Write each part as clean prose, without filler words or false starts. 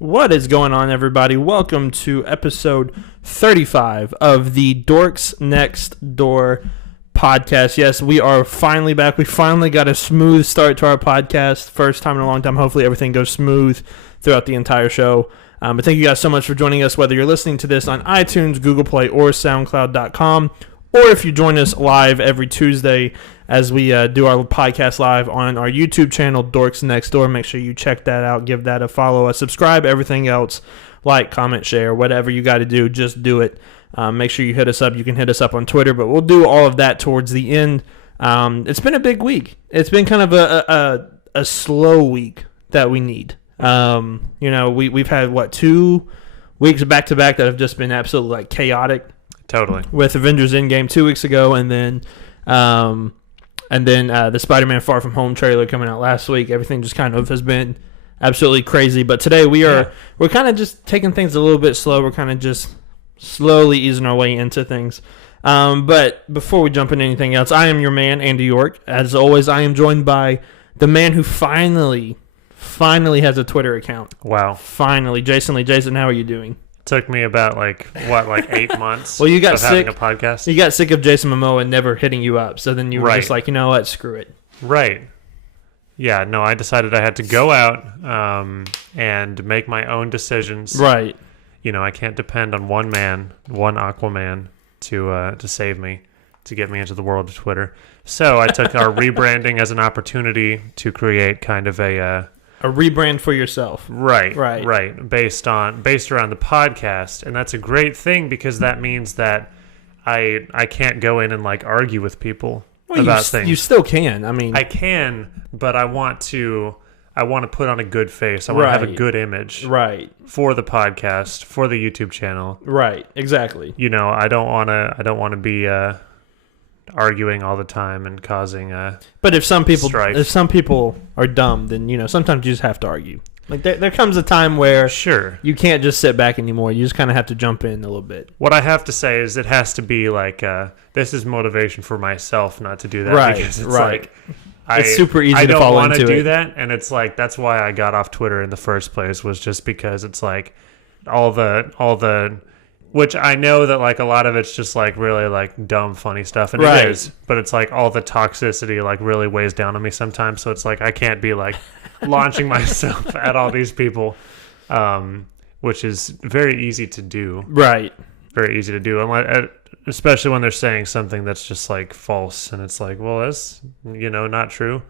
What is going on, everybody? Welcome to episode 35 of the Dorks Next Door podcast. Yes, we are finally back. We finally got a smooth start to our podcast. First time in a long time. Hopefully everything goes smooth throughout the entire show. But thank you guys so much for joining us, whether you're listening to this on iTunes, Google Play, or SoundCloud.com, or if you join us live every Tuesday as we do our podcast live on our YouTube channel, Dorks Next Door. Make sure you check that out, give that a follow, a subscribe, everything else, like, comment, share, whatever you got to do, just do it. Make sure you hit us up. You can hit us up on Twitter, but we'll do all of that towards the end. It's been a big week. It's been kind of a slow week that we need. We've had, 2 weeks back-to-back that have just been absolutely, chaotic. Totally. With Avengers Endgame 2 weeks ago, and then the Spider-Man Far From Home trailer coming out last week. Everything just kind of has been absolutely crazy. But today we're kind of just taking things a little bit slow. We're kind of just slowly easing our way into things. But before we jump into anything else, I am your man, Andy York. As always, I am joined by the man who finally has a Twitter account. Wow. Finally. Jason Lee. Jason, how are you doing? Took me about 8 months. Well, you got sick. Having a podcast. You got sick of Jason Momoa never hitting you up, so then you were just like, you know what, screw it. Right. Yeah. No, I decided I had to go out and make my own decisions. Right. I can't depend on one man, one Aquaman, to save me, to get me into the world of Twitter. So I took our rebranding as an opportunity to create kind of a rebrand for yourself. Right. Based around the podcast. And that's a great thing because that means that I can't go in and argue with people about things. You still can. I can, but I want to put on a good face. I want to have a good image. Right. For the podcast, for the YouTube channel. Right. Exactly. I don't want to be arguing all the time and causing but if some people strife. If some people are dumb, then sometimes you just have to argue. There comes a time where you can't just sit back anymore. You just kind of have to jump in a little bit. What I have to say is it has to be this is motivation for myself not to do that, right? Because it's it's super easy to fall into it. I don't want to do that, and it's that's why I got off Twitter in the first place, was just because it's all the which I know that a lot of it's just really dumb, funny stuff, and it is. But it's all the toxicity really weighs down on me sometimes. So it's I can't be launching myself at all these people, which is very easy to do. Right. Very easy to do, especially when they're saying something that's just false, and it's well, that's not true,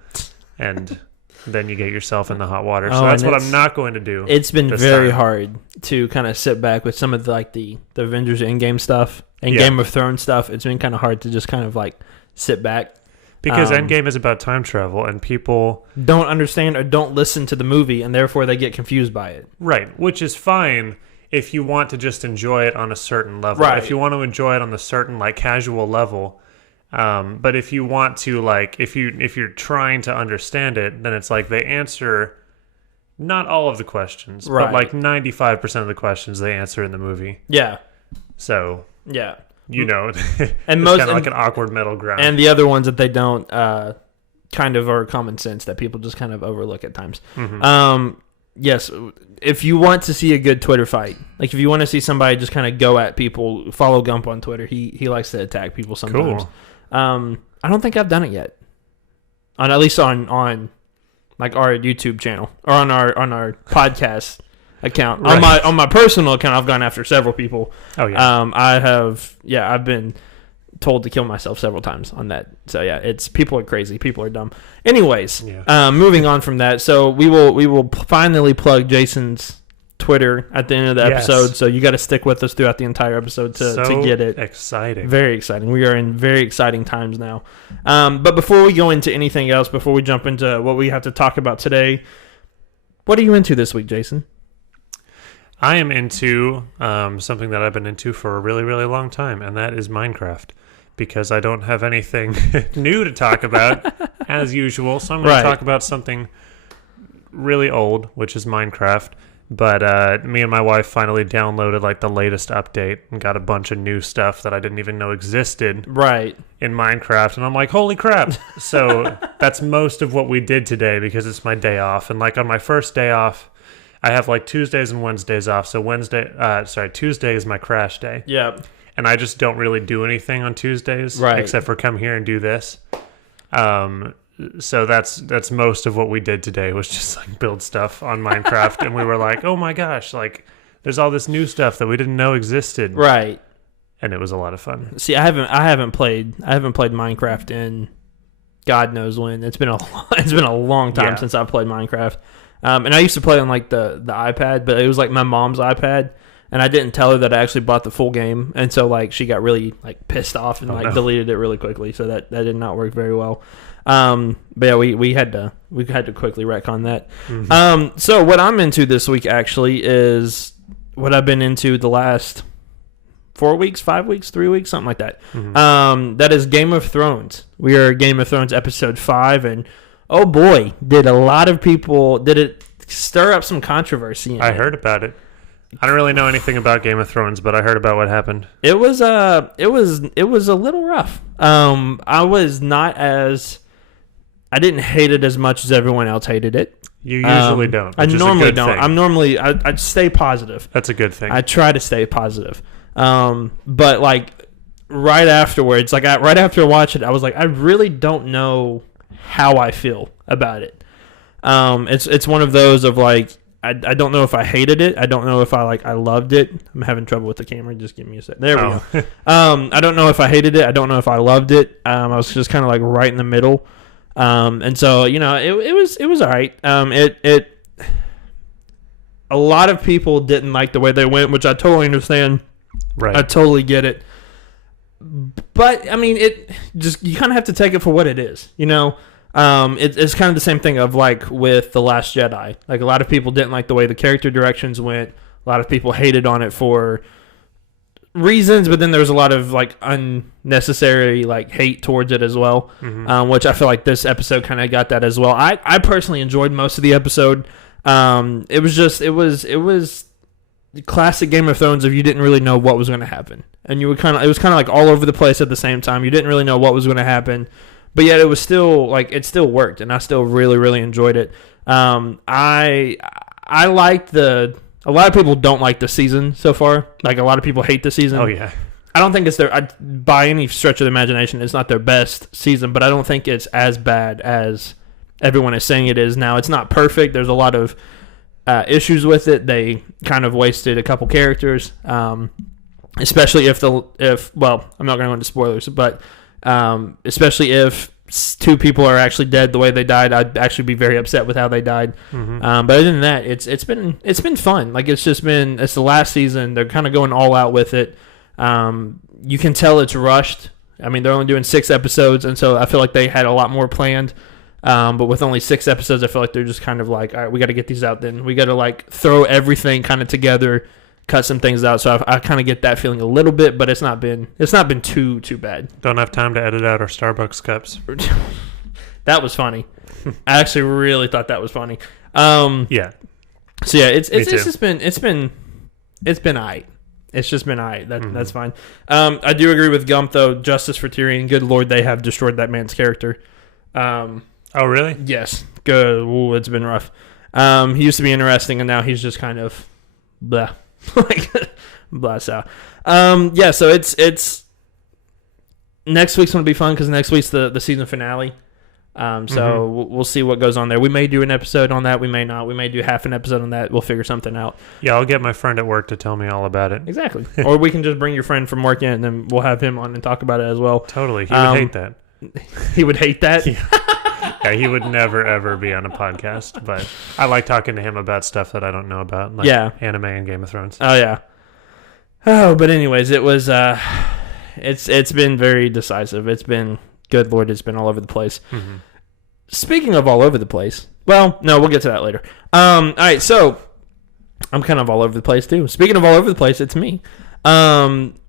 and then you get yourself in the hot water. So that's what I'm not going to do. It's been very hard to kind of sit back with some of the Avengers Endgame stuff and Game of Thrones stuff. It's been kind of hard to just kind of sit back. Because Endgame is about time travel, and people don't understand or don't listen to the movie, and therefore they get confused by it. Right, which is fine if you want to just enjoy it on a certain level. Right. If you want to enjoy it on a certain casual level. But if you want to if you're trying to understand it, then it's they answer not all of the questions, but 95% of the questions they answer in the movie. Yeah. So yeah, and most kind of an awkward middle ground. And the other ones that they don't kind of are common sense that people just kind of overlook at times. Mm-hmm. Yes, if you want to see a good Twitter fight, if you want to see somebody just kind of go at people, follow Gump on Twitter. He likes to attack people sometimes. Cool. I don't think I've done it yet. At least on our YouTube channel or on our podcast account. Right. On my personal account, I've gone after several people. Oh yeah. I've been told to kill myself several times on that. So yeah, people are crazy. People are dumb. Anyways, moving on from that. So we will finally plug Jason's Twitter at the end of the episode, so you got to stick with us throughout the entire episode to get it. Exciting. Very exciting. We are in very exciting times now. But before we go into anything else, before we jump into what we have to talk about today, what are you into this week, Jason? I am into something that I've been into for a really, really long time, and that is Minecraft, because I don't have anything new to talk about as usual, so I'm going to talk about something really old, which is Minecraft. But me and my wife finally downloaded the latest update and got a bunch of new stuff that I didn't even know existed in Minecraft. And I'm like, holy crap. So that's most of what we did today because it's my day off. And on my first day off, I have like Tuesdays and Wednesdays off. So Tuesday is my crash day. Yeah. And I just don't really do anything on Tuesdays, right, except for come here and do this. So that's most of what we did today was just like build stuff on Minecraft, and we were like, oh my gosh, like there's all this new stuff that we didn't know existed. Right. And it was a lot of fun. See, I haven't played Minecraft in God knows when. It's been a long time since I played Minecraft. And I used to play on like the iPad, but it was like my mom's iPad, and I didn't tell her that I actually bought the full game, and so like she got really like pissed off and deleted it really quickly. So that did not work very well. But yeah, we had to quickly retcon that. Mm-hmm. So what I'm into this week actually is what I've been into the last 4 weeks, 5 weeks, 3 weeks, something like that. Mm-hmm. That is Game of Thrones. We are Game of Thrones episode 5, and oh boy, did it stir up some controversy. I heard about it. I don't really know anything about Game of Thrones, but I heard about what happened. It was a little rough. I didn't hate it as much as everyone else hated it. You usually don't. I normally don't. I stay positive. That's a good thing. I try to stay positive. But like right afterwards, right after I watched it, I was like, I really don't know how I feel about it. It's one of those of like, I don't know if I hated it. I don't know if I loved it. I'm having trouble with the camera. Just give me a sec. There we go. I don't know if I hated it. I don't know if I loved it. I was just kind of like right in the middle. And so, it was all right. A lot of people didn't like the way they went, which I totally understand. Right. I totally get it. But I mean, you kind of have to take it for what it is, It's kind of the same thing of like with The Last Jedi. Like a lot of people didn't like the way the character directions went. A lot of people hated on it for reasons, but then there was a lot of like unnecessary like hate towards it as well, which I feel like this episode kind of got that as well. I personally enjoyed most of the episode. It was classic Game of Thrones if you didn't really know what was going to happen, and it was kind of like all over the place at the same time. You didn't really know what was going to happen, but yet it was still like it still worked, and I still really really enjoyed it. I liked a lot of people don't like the season so far. Like a lot of people hate the season. Oh yeah. I don't think it's by any stretch of the imagination, it's not their best season, but I don't think it's as bad as everyone is saying it is. Now, it's not perfect. There's a lot of issues with it. They kind of wasted a couple characters, especially if I'm not going to go into spoilers, but especially if two people are actually dead the way they died, I'd actually be very upset with how they died. But other than that, it's been fun. Like it's the last season. They're kind of going all out with it. You can tell it's rushed. I mean, they're only doing 6 episodes, and so I feel like they had a lot more planned. But with only 6 episodes, I feel like they're just kind of like, all right, we got to get these out. Then we got to like throw everything kind of together, cut some things out. So I kind of get that feeling a little bit, but it's not been too bad. Don't have time to edit out our Starbucks cups. That was funny. I actually really thought that was funny. Yeah. So yeah, it's been aight. It's just been aight. That's fine. I do agree with Gump though. Justice for Tyrion. Good Lord, they have destroyed that man's character. Oh really? Yes. Good. Ooh, it's been rough. He used to be interesting, and now he's just kind of blah. Like blah. So yeah. So it's next week's gonna be fun because next week's the season finale. So we'll see what goes on there. We may do an episode on that. We may not. We may do half an episode on that. We'll figure something out. Yeah, I'll get my friend at work to tell me all about it. Exactly. Or we can just bring your friend from work in, and then we'll have him on and talk about it as well. Totally. He would hate that. He would hate that? Yeah, he would never, ever be on a podcast. But I like talking to him about stuff that I don't know about, like anime and Game of Thrones. Oh, yeah. Oh, but anyways, it was... It's been very decisive. It's been... Good Lord, it's been all over the place. Speaking of all over the place... Well, no, we'll get to that later. All right, so... I'm kind of all over the place, too. Speaking of all over the place, it's me.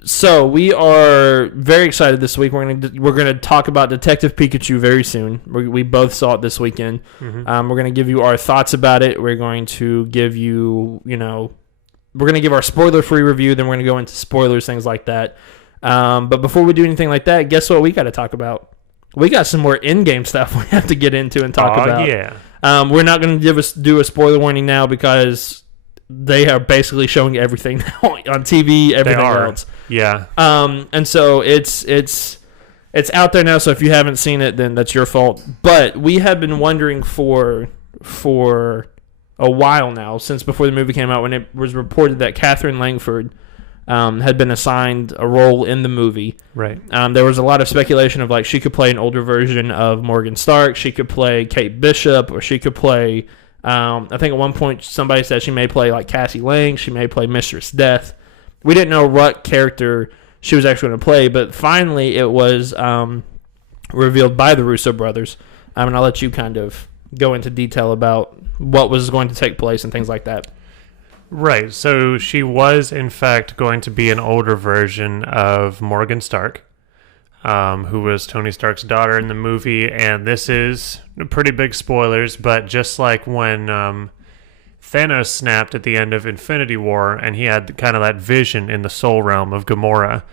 So we are very excited this week. We're gonna talk about Detective Pikachu very soon. We both saw it this weekend. We're gonna give you our thoughts about it. We're going to give you, we're gonna give our spoiler-free review. Then we're gonna go into spoilers, things like that. But before we do anything like that, guess what we got to talk about? We got some more in-game stuff we have to get into and talk about. Yeah. We're not going to do a spoiler warning now because they are basically showing everything now on TV, everything else. Yeah. And so it's out there now. So if you haven't seen it, then that's your fault. But we have been wondering for a while now, since before the movie came out, when it was reported that Catherine Langford had been assigned a role in the movie. Right. There was a lot of speculation of like she could play an older version of Morgan Stark, she could play Kate Bishop, or she could play. I think at one point somebody said she may play like Cassie Lang, she may play Mistress Death. We didn't know what character she was actually going to play, but finally it was revealed by the Russo brothers. And I'll let you kind of go into detail about what was going to take place and things like that. Right. So she was, in fact, going to be an older version of Morgan Stark, who was Tony Stark's daughter in the movie. And this is pretty big spoilers, but just like when Thanos snapped at the end of Infinity War and he had kind of that vision in the soul realm of Gamora,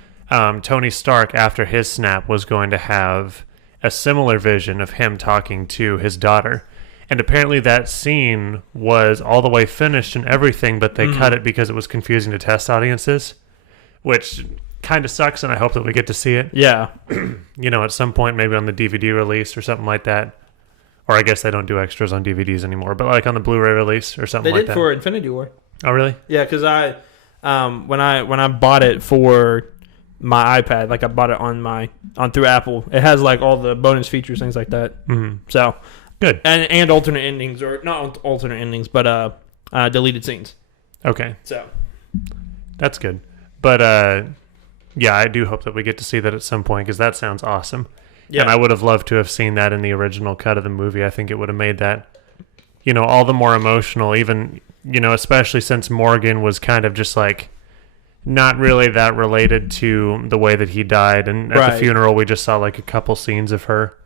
Tony Stark, after his snap, was going to have a similar vision of him talking to his daughter. And apparently that scene was all the way finished and everything, but they cut it because it was confusing to test audiences, which kind of sucks, and I hope that we get to see it. Yeah. At some point, maybe on the DVD release or something like that. Or I guess they don't do extras on DVDs anymore, but like on the Blu-ray release or something like that. They did for Infinity War. Oh, really? Yeah, because when I bought it for my iPad, like I bought it on through Apple, it has like all the bonus features, things like that. Mm-hmm. So good. And alternate endings, or not alternate endings, but deleted scenes. Okay. So that's good. But yeah, I do hope that we get to see that at some point, because that sounds awesome. Yeah. And I would have loved to have seen that in the original cut of the movie. I think it would have made that, all the more emotional, even, especially since Morgan was kind of just like not really that related to the way that he died. And at the funeral, we just saw like a couple scenes of her.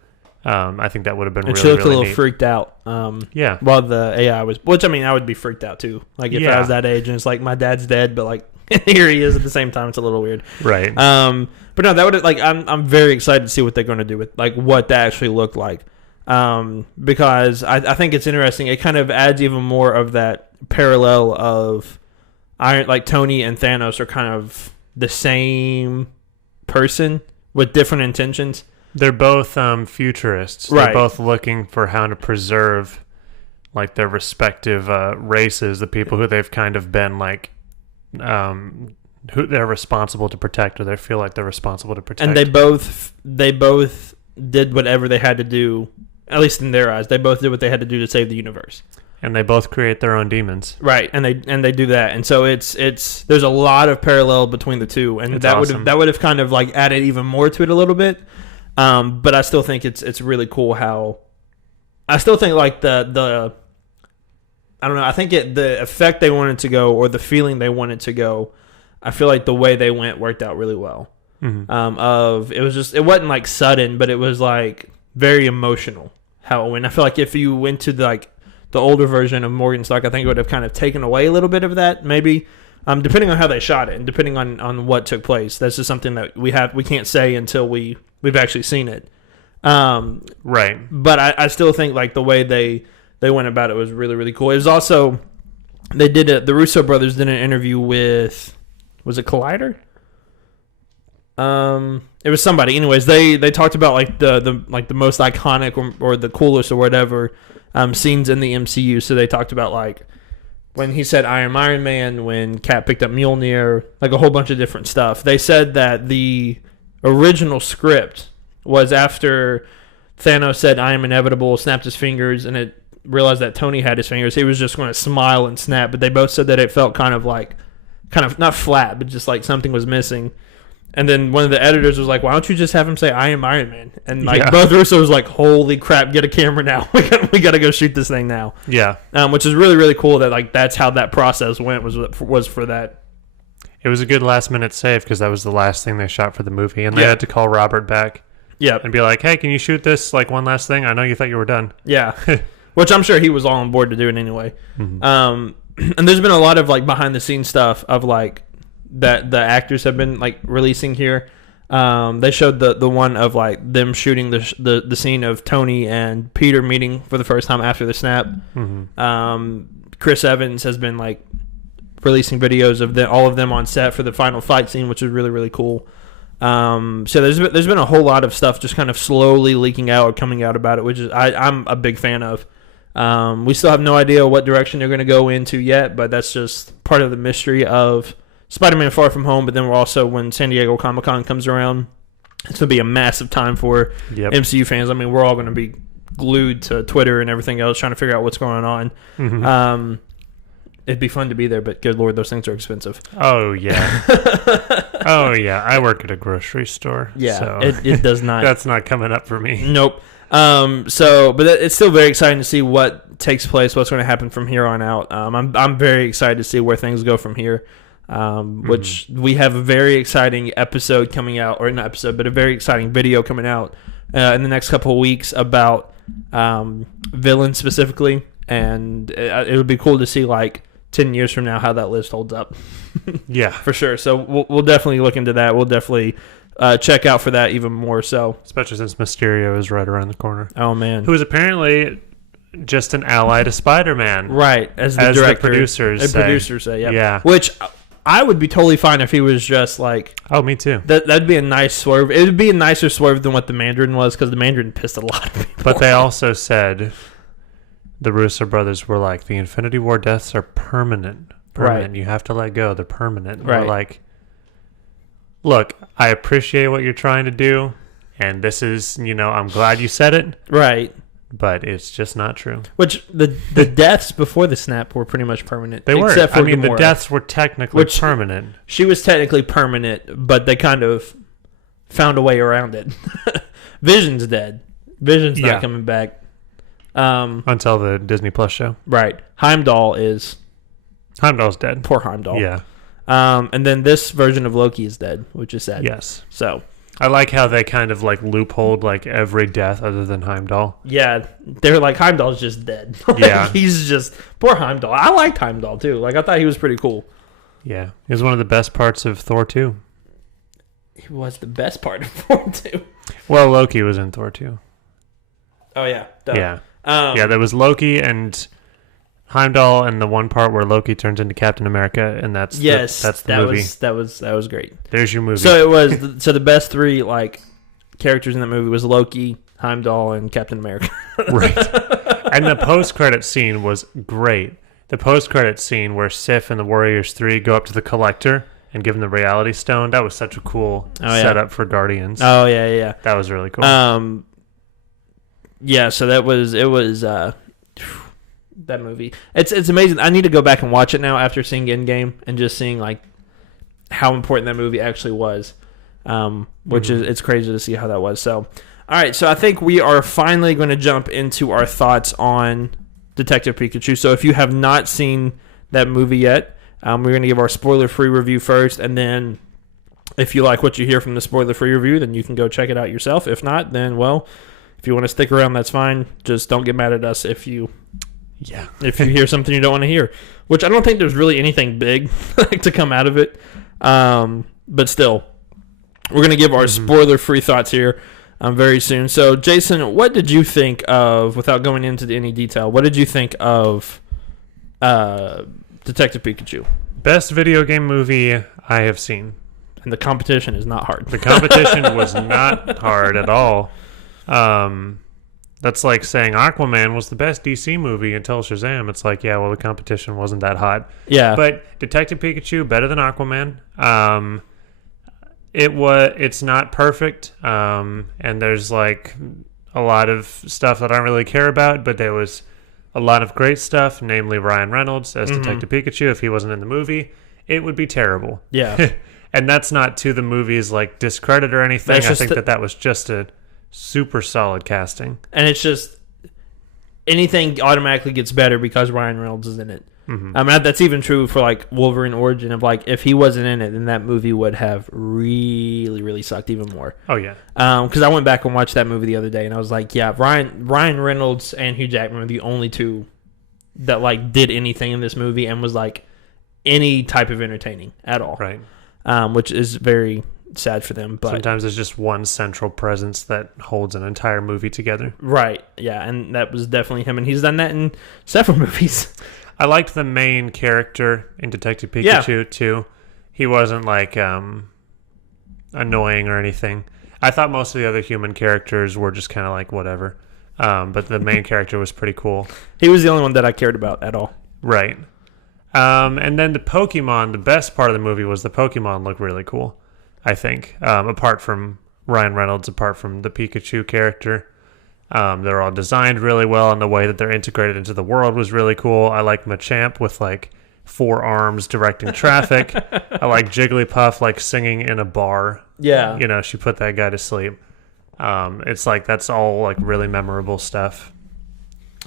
I think that would have been really, she looked really a little neat. freaked out. Yeah. While the AI was, which I mean, I would be freaked out too. Like if I was that age and it's like my dad's dead, but like here he is at the same time. It's a little weird. Right. But no, that would like I'm very excited to see what they're going to do with like what that actually looked like. Because I think it's interesting. It kind of adds even more of that parallel of like Tony and Thanos are kind of the same person with different intentions. They're both futurists. Right. They're both looking for how to preserve like their respective races, the people who they've kind of been like who they're responsible to protect, or they feel like they're responsible to protect. And they both did whatever they had to do, at least in their eyes. They both did what they had to do to save the universe. And they both create their own demons. Right, and they do that. And so it's there's a lot of parallel between the two, and it's that awesome. would have kind of like added even more to it a little bit. But I still think it's really cool how I still think like the I don't know, I think the effect they wanted to go, or the feeling they wanted to go, I feel like the way they went worked out really well. Mm-hmm. It wasn't like sudden, but it was like very emotional how it went. I feel like if you went to the older version of Morgan Stark, I think it would have kind of taken away a little bit of that, maybe. Depending on how they shot it and depending on what took place. That's just something that we can't say until we've actually seen it. Right. But I still think like the way they went about it was really, really cool. It was also the Russo brothers did an interview with, was it Collider? It was somebody. Anyways, they talked about like the most iconic or the coolest or whatever scenes in the MCU. So they talked about like when he said I am Iron Man, when Cap picked up Mjolnir, like a whole bunch of different stuff. They said that the original script was after Thanos said I am inevitable, snapped his fingers, and it realized that Tony had his fingers. He was just going to smile and snap, but they both said that it felt kind of not flat, but just like something was missing. And then one of the editors was like, why don't you just have him say I am Iron Man? And like both Russo was like, holy crap, get a camera now. we got to go shoot this thing now. Yeah. Which is really, really cool that like that's how that process went was for that. It was a good last minute save because that was the last thing they shot for the movie, and they had to call Robert back. Yeah. And be like, hey, can you shoot this like one last thing? I know you thought you were done. Yeah. Which I'm sure he was all on board to do it anyway. Mm-hmm. And there's been a lot of like behind the scenes stuff of like that the actors have been like releasing here. They showed the one of like them shooting the scene of Tony and Peter meeting for the first time after the snap. Chris Evans has been like releasing videos of all of them on set for the final fight scene, which is really, really cool. So there's been a whole lot of stuff just kind of slowly leaking out or coming out about it, which is I'm a big fan of. We still have no idea what direction they're going to go into yet, but that's just part of the mystery of Spider-Man Far From Home. But then we're also, when San Diego Comic-Con comes around, it's going to be a massive time for MCU fans. I mean, we're all going to be glued to Twitter and everything else trying to figure out what's going on. It'd be fun to be there, but good Lord, those things are expensive. Oh, yeah. Oh, yeah. I work at a grocery store. Yeah, so it does not. That's not coming up for me. Nope. But it's still very exciting to see what takes place, what's going to happen from here on out. I'm very excited to see where things go from here. Which we have a very exciting episode coming out, or not episode, but a very exciting video coming out in the next couple of weeks about villains specifically, and it would be cool to see like 10 years from now how that list holds up. Yeah, for sure. So we'll definitely look into that. We'll definitely check out for that even more so. Especially since Mysterio is right around the corner. Oh, man. Who is apparently just an ally to Spider-Man. Right, as the director. Producers say. Yeah. Which I would be totally fine if he was just like... Oh, me too. That'd be a nice swerve. It would be a nicer swerve than what the Mandarin was, because the Mandarin pissed a lot of people. But they also said... The Russo brothers were like, the Infinity War deaths are permanent. Right. You have to let go. They're permanent. Right. We're like, look, I appreciate what you're trying to do, and this is, I'm glad you said it. Right. But it's just not true. Which, the deaths before the snap were pretty much permanent. They were. Except for Gamora. The deaths were technically permanent. She was technically permanent, but they kind of found a way around it. Vision's dead. Vision's not coming back. Until the Disney Plus show. Right. Heimdall's dead. Poor Heimdall. Yeah. And then this version of Loki is dead, which is sad. Yes. So I like how they kind of like loopholed like every death other than Heimdall. Yeah. They're like, Heimdall's just dead. Yeah. He's just poor Heimdall. I liked Heimdall too. Like, I thought he was pretty cool. Yeah. He was one of the best parts of Thor 2. He was the best part of Thor 2. Well, Loki was in Thor 2. Oh yeah. Duh. Yeah. There was Loki and Heimdall, and the one part where Loki turns into Captain America, and that's the movie. That was great. There's your movie. So it was the best three like characters in that movie was Loki, Heimdall, and Captain America. Right. And the post-credit scene was great. The post-credit scene where Sif and the Warriors 3 go up to the Collector and give him the Reality Stone, that was such a cool setup for Guardians. Oh yeah. That was really cool. Yeah, so it was that movie. It's amazing. I need to go back and watch it now after seeing Endgame and just seeing like how important that movie actually was. Which is it's crazy to see how that was. So, all right, so I think we are finally going to jump into our thoughts on Detective Pikachu. So if you have not seen that movie yet, we're going to give our spoiler-free review first, and then if you like what you hear from the spoiler-free review, then you can go check it out yourself. If not, then well, if you want to stick around, that's fine. Just don't get mad at us if you hear something you don't want to hear. Which I don't think there's really anything big to come out of it. But still, we're going to give our spoiler-free thoughts here very soon. So, Jason, what did you think of, without going into any detail, what did you think of Detective Pikachu? Best video game movie I have seen. And the competition is not hard. The competition was not hard at all. That's like saying Aquaman was the best DC movie until Shazam. It's like, yeah, well, the competition wasn't that hot. Yeah. But Detective Pikachu, better than Aquaman. It's not perfect. And there's like a lot of stuff that I don't really care about, but there was a lot of great stuff, namely Ryan Reynolds as Detective Pikachu. If he wasn't in the movie, it would be terrible. Yeah. And that's not to the movie's like discredit or anything. I think that was just a super solid casting. And it's just anything automatically gets better because Ryan Reynolds is in it. I mean, that's even true for like Wolverine Origin, of like, if he wasn't in it, then that movie would have really, really sucked even more. Oh yeah. Because I went back and watched that movie the other day, and I was like, yeah, Ryan Reynolds and Hugh Jackman were the only two that like did anything in this movie and was like any type of entertaining at all. Right. Which is very, sad for them. But sometimes there's just one central presence that holds an entire movie together. Right, yeah, and that was definitely him, and he's done that in several movies. I liked the main character in Detective Pikachu, too. He wasn't, like, annoying or anything. I thought most of the other human characters were just kind of like, whatever. But the main character was pretty cool. He was the only one that I cared about at all. Right. And then the Pokemon, the best part of the movie was the Pokemon looked really cool, I think. Apart from Ryan Reynolds, apart from the Pikachu character. They're all designed really well, and the way that they're integrated into the world was really cool. I like Machamp with, like, 4 arms directing traffic. I like Jigglypuff, like, singing in a bar. Yeah. You know, she put that guy to sleep. It's like, that's all, like, really memorable stuff.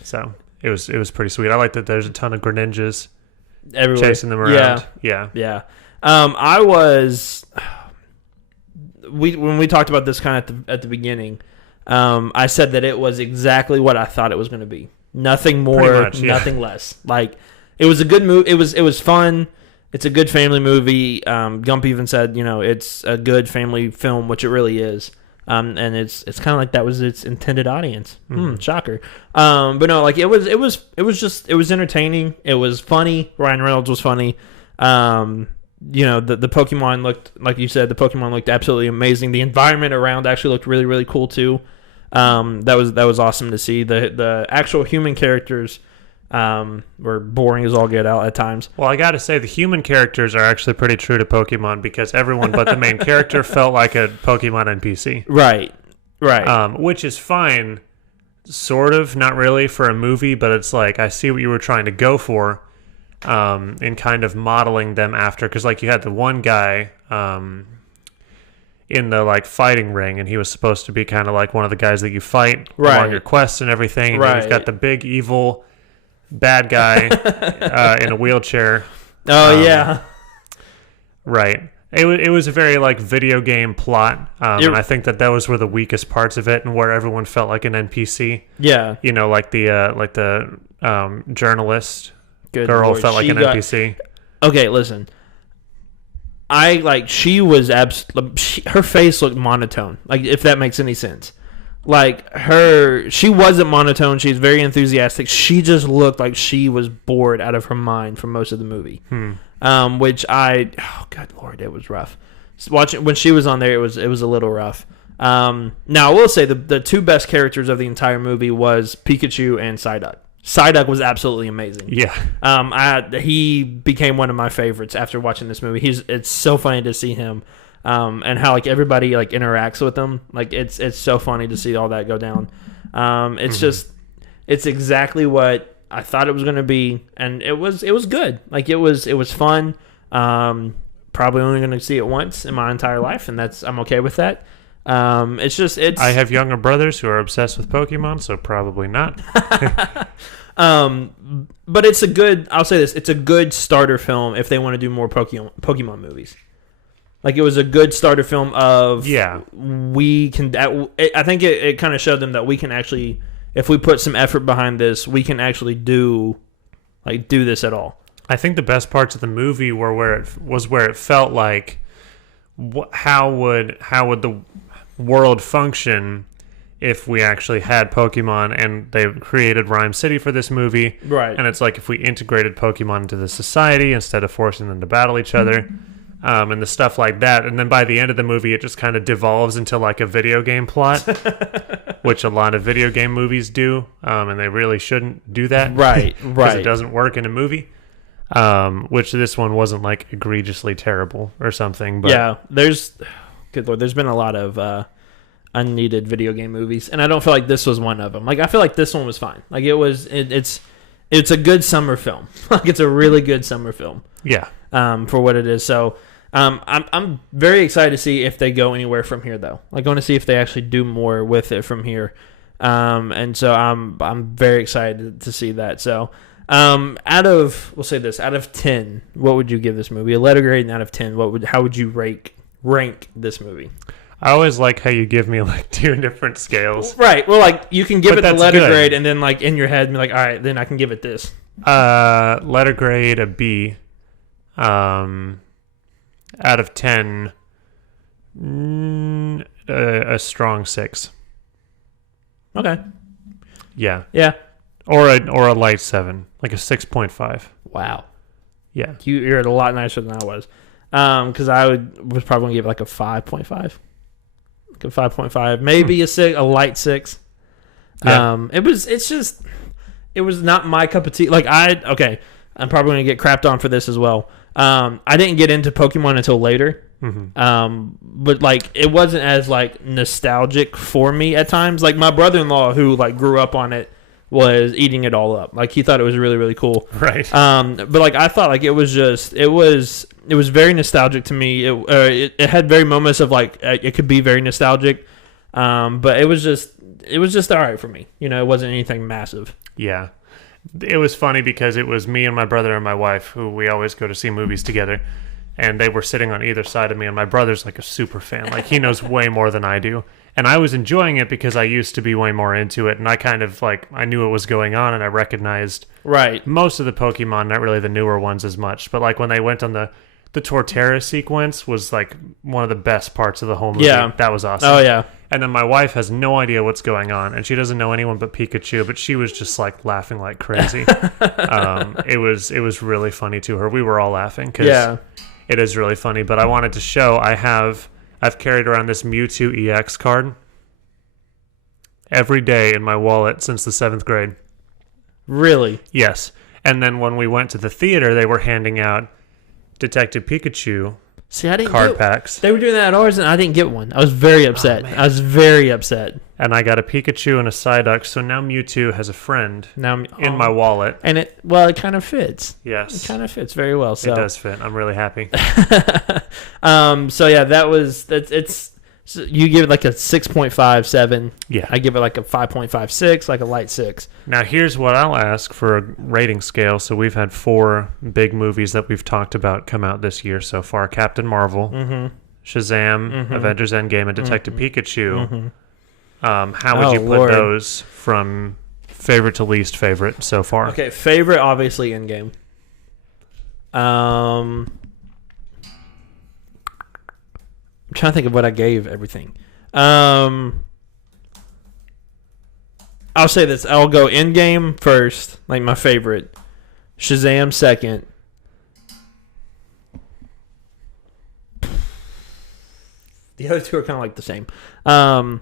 So, it was pretty sweet. I like that there's a ton of Greninjas Everywhere. chasing them around. Yeah. I was... when we talked about this kind of at the beginning... I said that it was exactly what I thought it was going to be. Nothing more, much, yeah. nothing less. Like, it was a good movie. It was fun. It's a good family movie. Gump even said, it's a good family film, which it really is. And it's kind of like that was its intended audience. Shocker. But no, like it was entertaining. It was funny. Ryan Reynolds was funny. The Pokemon looked, like you said, the Pokemon looked absolutely amazing. The environment around actually looked really, really cool too. That was awesome to see. The actual human characters were boring as all get out at times. Well, I gotta say, the human characters are actually pretty true to Pokemon because everyone but the main character felt like a Pokemon NPC. Right. Which is fine, sort of, not really for a movie, but it's like, I see what you were trying to go for in kind of modeling them after, because like you had the one guy in the like fighting ring, and he was supposed to be kind of like one of the guys that you fight along your quests and everything. And then you've got the big evil bad guy in a wheelchair. Oh yeah, right. It was a very like video game plot, and I think that those were the weakest parts of it, and where everyone felt like an NPC. Yeah, like the journalist Good girl Lord. felt like an NPC. Okay, listen. She was her face looked monotone. Like, if that makes any sense. Like, she wasn't monotone. She was very enthusiastic. She just looked like she was bored out of her mind for most of the movie. Which good Lord, it was rough. Watching when she was on there, it was a little rough. Now I will say the two best characters of the entire movie was Pikachu and Psyduck. Psyduck was absolutely amazing. Yeah. He became one of my favorites after watching this movie. It's so funny to see him, and how like everybody like interacts with him. Like it's so funny to see all that go down. It's exactly what I thought it was going to be, and it was good. Like it was fun. Probably only going to see it once in my entire life, and I'm okay with that. I have younger brothers who are obsessed with Pokemon, so probably not. But I'll say this, it's a good starter film if they want to do more Pokemon movies. Like, it was a good starter film of, we can, I think it kind of showed them that we can actually, if we put some effort behind this, we can actually do this at all. I think the best parts of the movie were where it felt like, how would the world function if we actually had Pokemon, and they created Rhyme City for this movie. Right. And it's like if we integrated Pokemon into the society instead of forcing them to battle each other, and the stuff like that. And then by the end of the movie, it just kind of devolves into like a video game plot, which a lot of video game movies do, and they really shouldn't do that. Right. Because it doesn't work in a movie. Which this one wasn't like egregiously terrible or something. But yeah, good Lord, there's been a lot of unneeded video game movies, and I don't feel like this was one of them. Like, I feel like this one was fine. Like, it's a good summer film. Like, it's a really good summer film. Yeah. For what it is. So, I'm very excited to see if they go anywhere from here, though. Like, I want to see if they actually do more with it from here. And so I'm very excited to see that. So, out of 10, what would you give this movie? A letter grade, and out of 10, how would you rank this movie? I always like how you give me like two different scales. Right. Well, like, you can give it the letter good. grade, and then like in your head be like, all right, then I can give it this. Letter grade, a B. Out of 10, A strong 6. Okay. Yeah. Yeah. Or a light 7, like a 6.5. Wow. Yeah. You're a lot nicer than I was. Because I was probably gonna give it like a 5.5. Like a 5.5, maybe a 6, a light 6. Yeah. It was not my cup of tea. Like I'm probably gonna get crapped on for this as well. I didn't get into Pokemon until later. Mm-hmm. But like it wasn't as like nostalgic for me at times. Like my brother-in-law who like grew up on it was eating it all up. Like he thought it was really, really cool. Right. But like I thought like it was very nostalgic to me. It had very moments of like it could be very nostalgic. But it was just all right for me. You know, it wasn't anything massive. Yeah. It was funny because it was me and my brother and my wife who we always go to see movies together, and they were sitting on either side of me, and my brother's like a super fan. Like he knows way more than I do. And I was enjoying it because I used to be way more into it, and I kind of like I knew what was going on, and I recognized most of the Pokemon, not really the newer ones as much. But like when they went on the Torterra sequence was like one of the best parts of the whole movie. Yeah. That was awesome. Oh yeah. And then my wife has no idea what's going on, and she doesn't know anyone but Pikachu, but she was just like laughing like crazy. It was really funny to her. We were all laughing because it is really funny. But I wanted to show I've carried around this Mewtwo EX card every day in my wallet since the 7th grade. Really? Yes. And then when we went to the theater, they were handing out Detective Pikachu card packs. They were doing that at ours, and I didn't get one. I was very upset. I was very upset. And I got a Pikachu and a Psyduck, so now Mewtwo has a friend in my wallet. And it kind of fits. Yes. It kind of fits very well. So. It does fit. I'm really happy. So yeah, so you give it like a 6.57. Yeah. I give it like a 5.56, like a light 6. Now here's what I'll ask for a rating scale. So we've had 4 big movies that we've talked about come out this year so far. Captain Marvel, Shazam, Avengers Endgame, and Detective Pikachu. How would you put those from favorite to least favorite so far? Okay, favorite, obviously, Endgame. I'm trying to think of what I gave everything. I'll say this. I'll go Endgame first, like my favorite. Shazam second. The other two are kind of like the same. I'll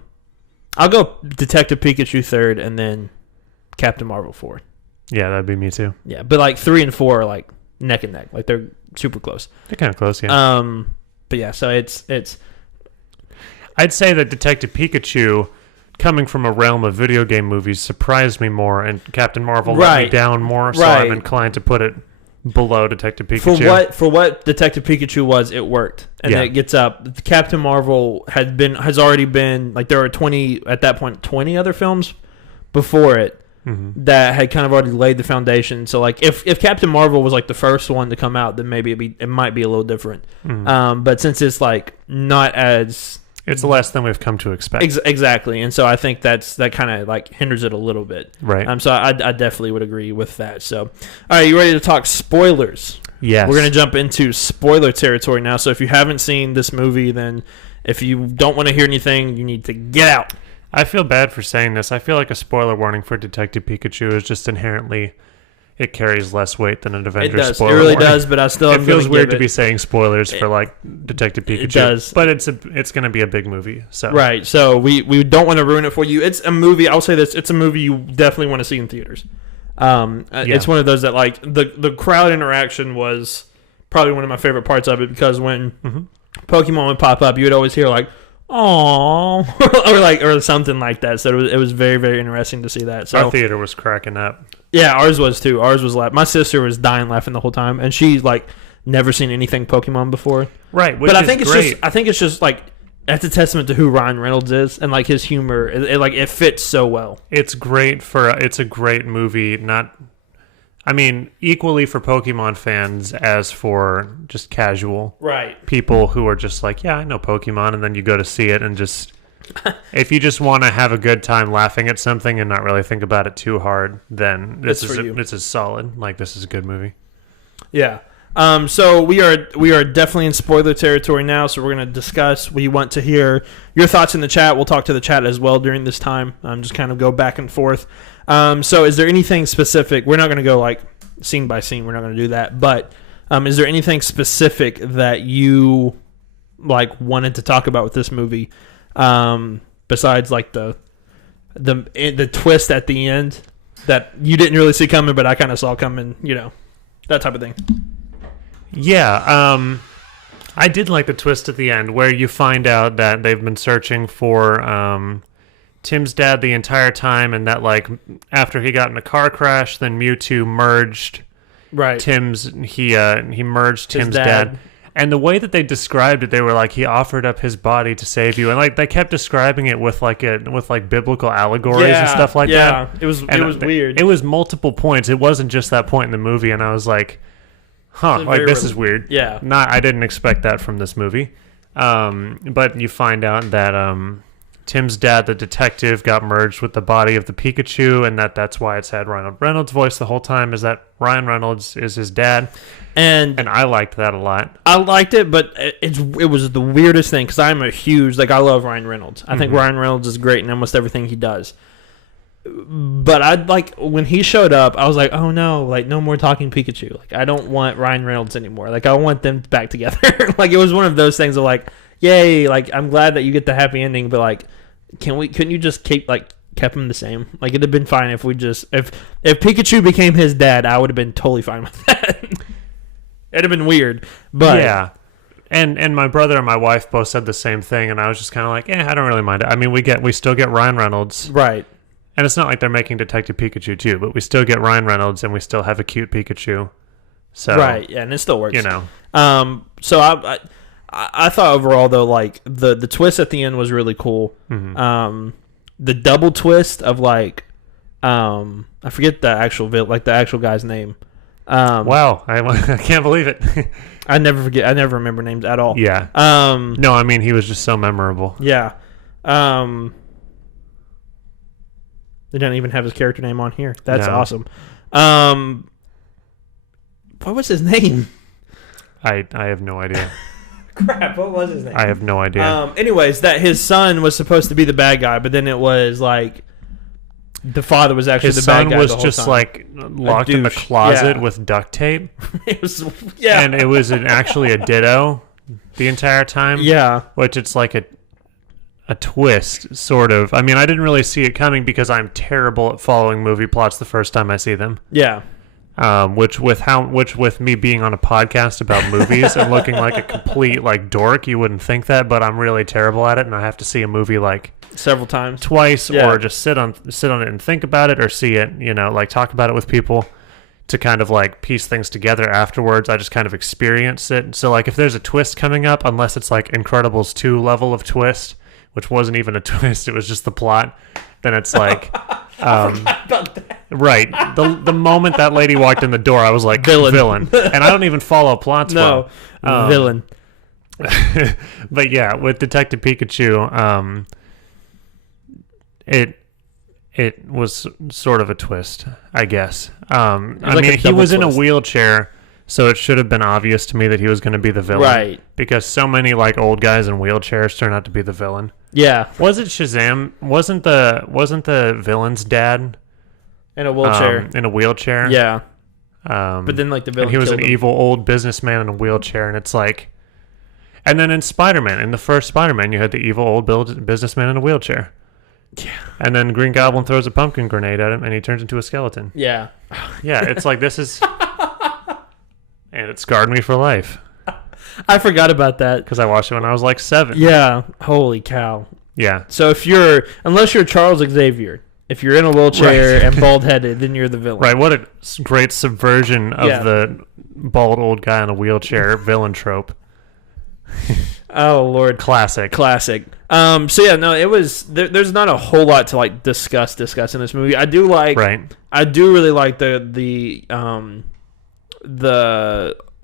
go Detective Pikachu third, and then Captain Marvel fourth. Yeah, that'd be me too. Yeah, but like 3 and 4 are like neck and neck. Like they're super close. They're kind of close, yeah. But yeah, so it's. I'd say that Detective Pikachu, coming from a realm of video game movies, surprised me more, and Captain Marvel let me down more, so I'm inclined to put it below Detective Pikachu. For what Detective Pikachu was, it worked, and it gets up. Captain Marvel has already been like there are 20 other films before it. That had kind of already laid the foundation. So like if Captain Marvel was like the first one to come out, then maybe it might be a little different. But since it's like not as it's less than we've come to expect. Exactly. And so I think that kind of like hinders it a little bit. Right. So I definitely would agree with that. So all right, you ready to talk spoilers? Yes. We're going to jump into spoiler territory now. So if you haven't seen this movie, then if you don't want to hear anything, you need to get out. I feel bad for saying this. I feel like a spoiler warning for Detective Pikachu is just inherently, it carries less weight than an Avengers spoiler warning. It really does, but I still it feels weird to be saying spoilers for like Detective Pikachu. It does. But it's going to be a big movie. So right. So we don't want to ruin it for you. It's a movie. I'll say this. It's a movie you definitely want to see in theaters. It's one of those that like the crowd interaction was probably one of my favorite parts of it because when Pokemon would pop up, you would always hear like, "Aww," or something like that. So it was very, very interesting to see that. So our theater was cracking up. Yeah, ours was too. Ours was laughing. My sister was dying laughing the whole time, and she's like never seen anything Pokemon before. Right, but I think it's just like that's a testament to who Ryan Reynolds is and like his humor. It fits so well. It's great it's a great movie. Equally for Pokemon fans as for just casual people who are just like, yeah, I know Pokemon, and then you go to see it and just if you just want to have a good time laughing at something and not really think about it too hard, then this is solid. Like this is a good movie. Yeah. So we are definitely in spoiler territory now. So we're going to discuss. We want to hear your thoughts in the chat. We'll talk to the chat as well during this time. Just kind of go back and forth. So is there anything specific? We're not going to go like scene by scene. We're not going to do that. But is there anything specific that you like wanted to talk about with this movie? Besides like the twist at the end that you didn't really see coming, but I kind of saw coming, that type of thing. Yeah, I did like the twist at the end where you find out that they've been searching for Tim's dad the entire time, and that like after he got in a car crash, then Mewtwo merged. Right. He merged Tim's dad. And the way that they described it, they were like, he offered up his body to save you, and like they kept describing it with biblical allegories and stuff like that. It was weird. It was multiple points. It wasn't just that point in the movie, and I was like, this is weird. Yeah. I didn't expect that from this movie. But you find out that Tim's dad, the detective, got merged with the body of the Pikachu, and that's why it's had Ryan Reynolds' voice the whole time, is that Ryan Reynolds is his dad. And I liked that a lot. I liked it, but it was the weirdest thing because I'm a huge, I love Ryan Reynolds. I think Ryan Reynolds is great in almost everything he does. But when he showed up, I was like, oh no, no more talking Pikachu. I don't want Ryan Reynolds anymore. I want them back together. It was one of those things of yay, I'm glad that you get the happy ending, but couldn't you just kept him the same? It'd have been fine if we just, if Pikachu became his dad, I would have been totally fine with that. It'd have been weird, but yeah. And my brother and my wife both said the same thing, and I was just kind of I don't really mind it. I mean, we still get Ryan Reynolds, right? And it's not like they're making Detective Pikachu too, but we still get Ryan Reynolds, and we still have a cute Pikachu. So right, yeah, and it still works. So I thought overall though, the twist at the end was really cool. Mm-hmm. The double twist of I forget the actual the actual guy's name. Wow, I can't believe it. I never forget. I never remember names at all. Yeah. No, I mean he was just so memorable. Yeah. They don't even have his character name on here. That's awesome. What was his name? I have no idea. Crap, what was his name? I have no idea. Anyways, that his son was supposed to be the bad guy, but then it was the father was actually the bad guy. His son was just locked in the closet with duct tape. It was, yeah. And it was actually a ditto the entire time. Yeah. Which it's a twist, sort of. I mean, I didn't really see it coming because I'm terrible at following movie plots the first time I see them. Yeah. Which with me being on a podcast about movies and looking like a complete dork, you wouldn't think that, but I'm really terrible at it, and I have to see a movie several times, twice, or just sit on it and think about it, or see it, talk about it with people to kind of piece things together afterwards. I just kind of experience it. So if there's a twist coming up, unless it's Incredibles 2 level of twist, which wasn't even a twist, it was just the plot, then it's I forgot about that. Right. The moment that lady walked in the door, I was villain. And I don't even follow plots. No, villain. But yeah, with Detective Pikachu, it was sort of a twist, I guess. I mean, he was in a wheelchair, so it should have been obvious to me that he was going to be the villain. Right. Because so many old guys in wheelchairs turn out to be the villain. Yeah. Was it Shazam? Wasn't the villain's dad in a wheelchair? Yeah. But then the villain, he was an evil old businessman in a wheelchair, and it's and then in Spider-Man, in the first Spider-Man, you had the evil old businessman in a wheelchair. Yeah. And then Green Goblin throws a pumpkin grenade at him, and he turns into a skeleton. Yeah. Yeah, it's this is... And it scarred me for life. I forgot about that. Because I watched it when I was 7. Yeah. Holy cow. Yeah. So unless you're Charles Xavier, if you're in a wheelchair and bald-headed, then you're the villain. Right. What a great subversion of the bald old guy in a wheelchair villain trope. Oh, Lord. Classic. So yeah, no, it was there's not a whole lot to discuss in this movie. I do really like the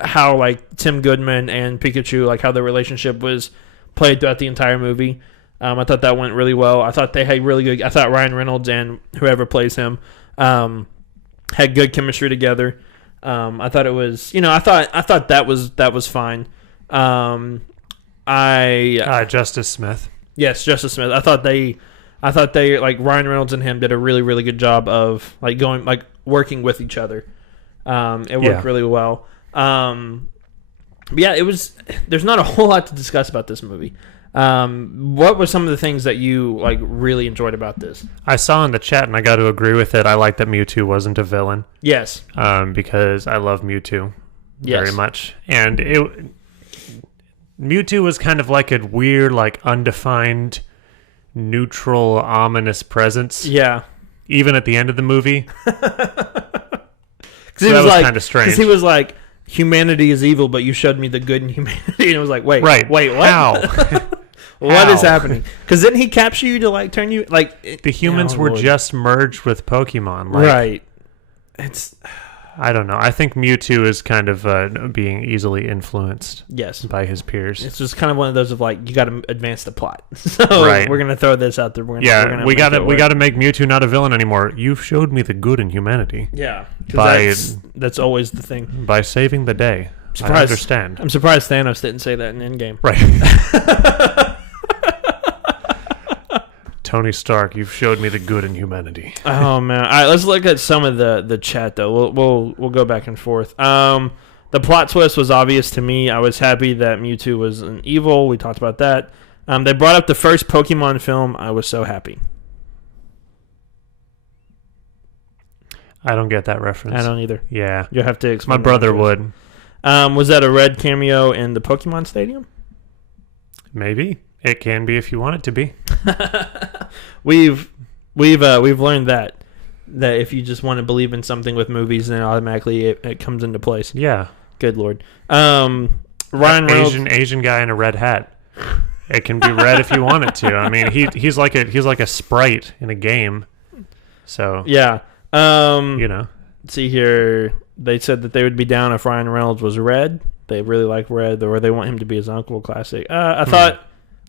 how Tim Goodman and Pikachu, how their relationship was played throughout the entire movie. I thought that went really well. I thought they had really good. I thought Ryan Reynolds and whoever plays him had good chemistry together. I thought it was, I thought that was fine. Justice Smith. Yes, Justice Smith. I thought they like Ryan Reynolds and him did a really, really good job of working with each other. It worked really well. But yeah, there's not a whole lot to discuss about this movie. What were some of the things that you really enjoyed about this? I saw in the chat, and I got to agree with it. I like that Mewtwo wasn't a villain. Yes. Because I love Mewtwo very much. And Mewtwo was kind of like a weird, undefined, neutral, ominous presence. Yeah. Even at the end of the movie. That was kind of strange. Because he was like, humanity is evil, but you showed me the good in humanity. And it was like, wait, what? How? What is happening? Because didn't he capture you to turn you the humans were just merged with Pokemon, right? I don't know. I think Mewtwo is kind of being easily influenced. Yes, by his peers. It's just kind of one of those of you got to advance the plot. So we're gonna throw this out there. We got to make Mewtwo not a villain anymore. You've showed me the good in humanity. Yeah, that's always the thing. By saving the day. I understand. I'm surprised Thanos didn't say that in Endgame. Right. Tony Stark, you've showed me the good in humanity. Oh man! All right, let's look at some of the chat though. We'll go back and forth. The plot twist was obvious to me. I was happy that Mewtwo was an evil. We talked about that. They brought up the first Pokemon film. I was so happy. I don't get that reference. I don't either. Yeah, you'll have to explain. My brother would. Was that a red cameo in the Pokemon Stadium? Maybe. It can be if you want it to be. We've learned that if you just want to believe in something with movies, then automatically it comes into place. Yeah. Good Lord. Ryan Reynolds, Asian guy in a red hat. It can be red if you want it to. I mean, he's like a sprite in a game. So yeah. Let's see here. They said that they would be down if Ryan Reynolds was red. They really like red, or they want him to be his uncle. Classic.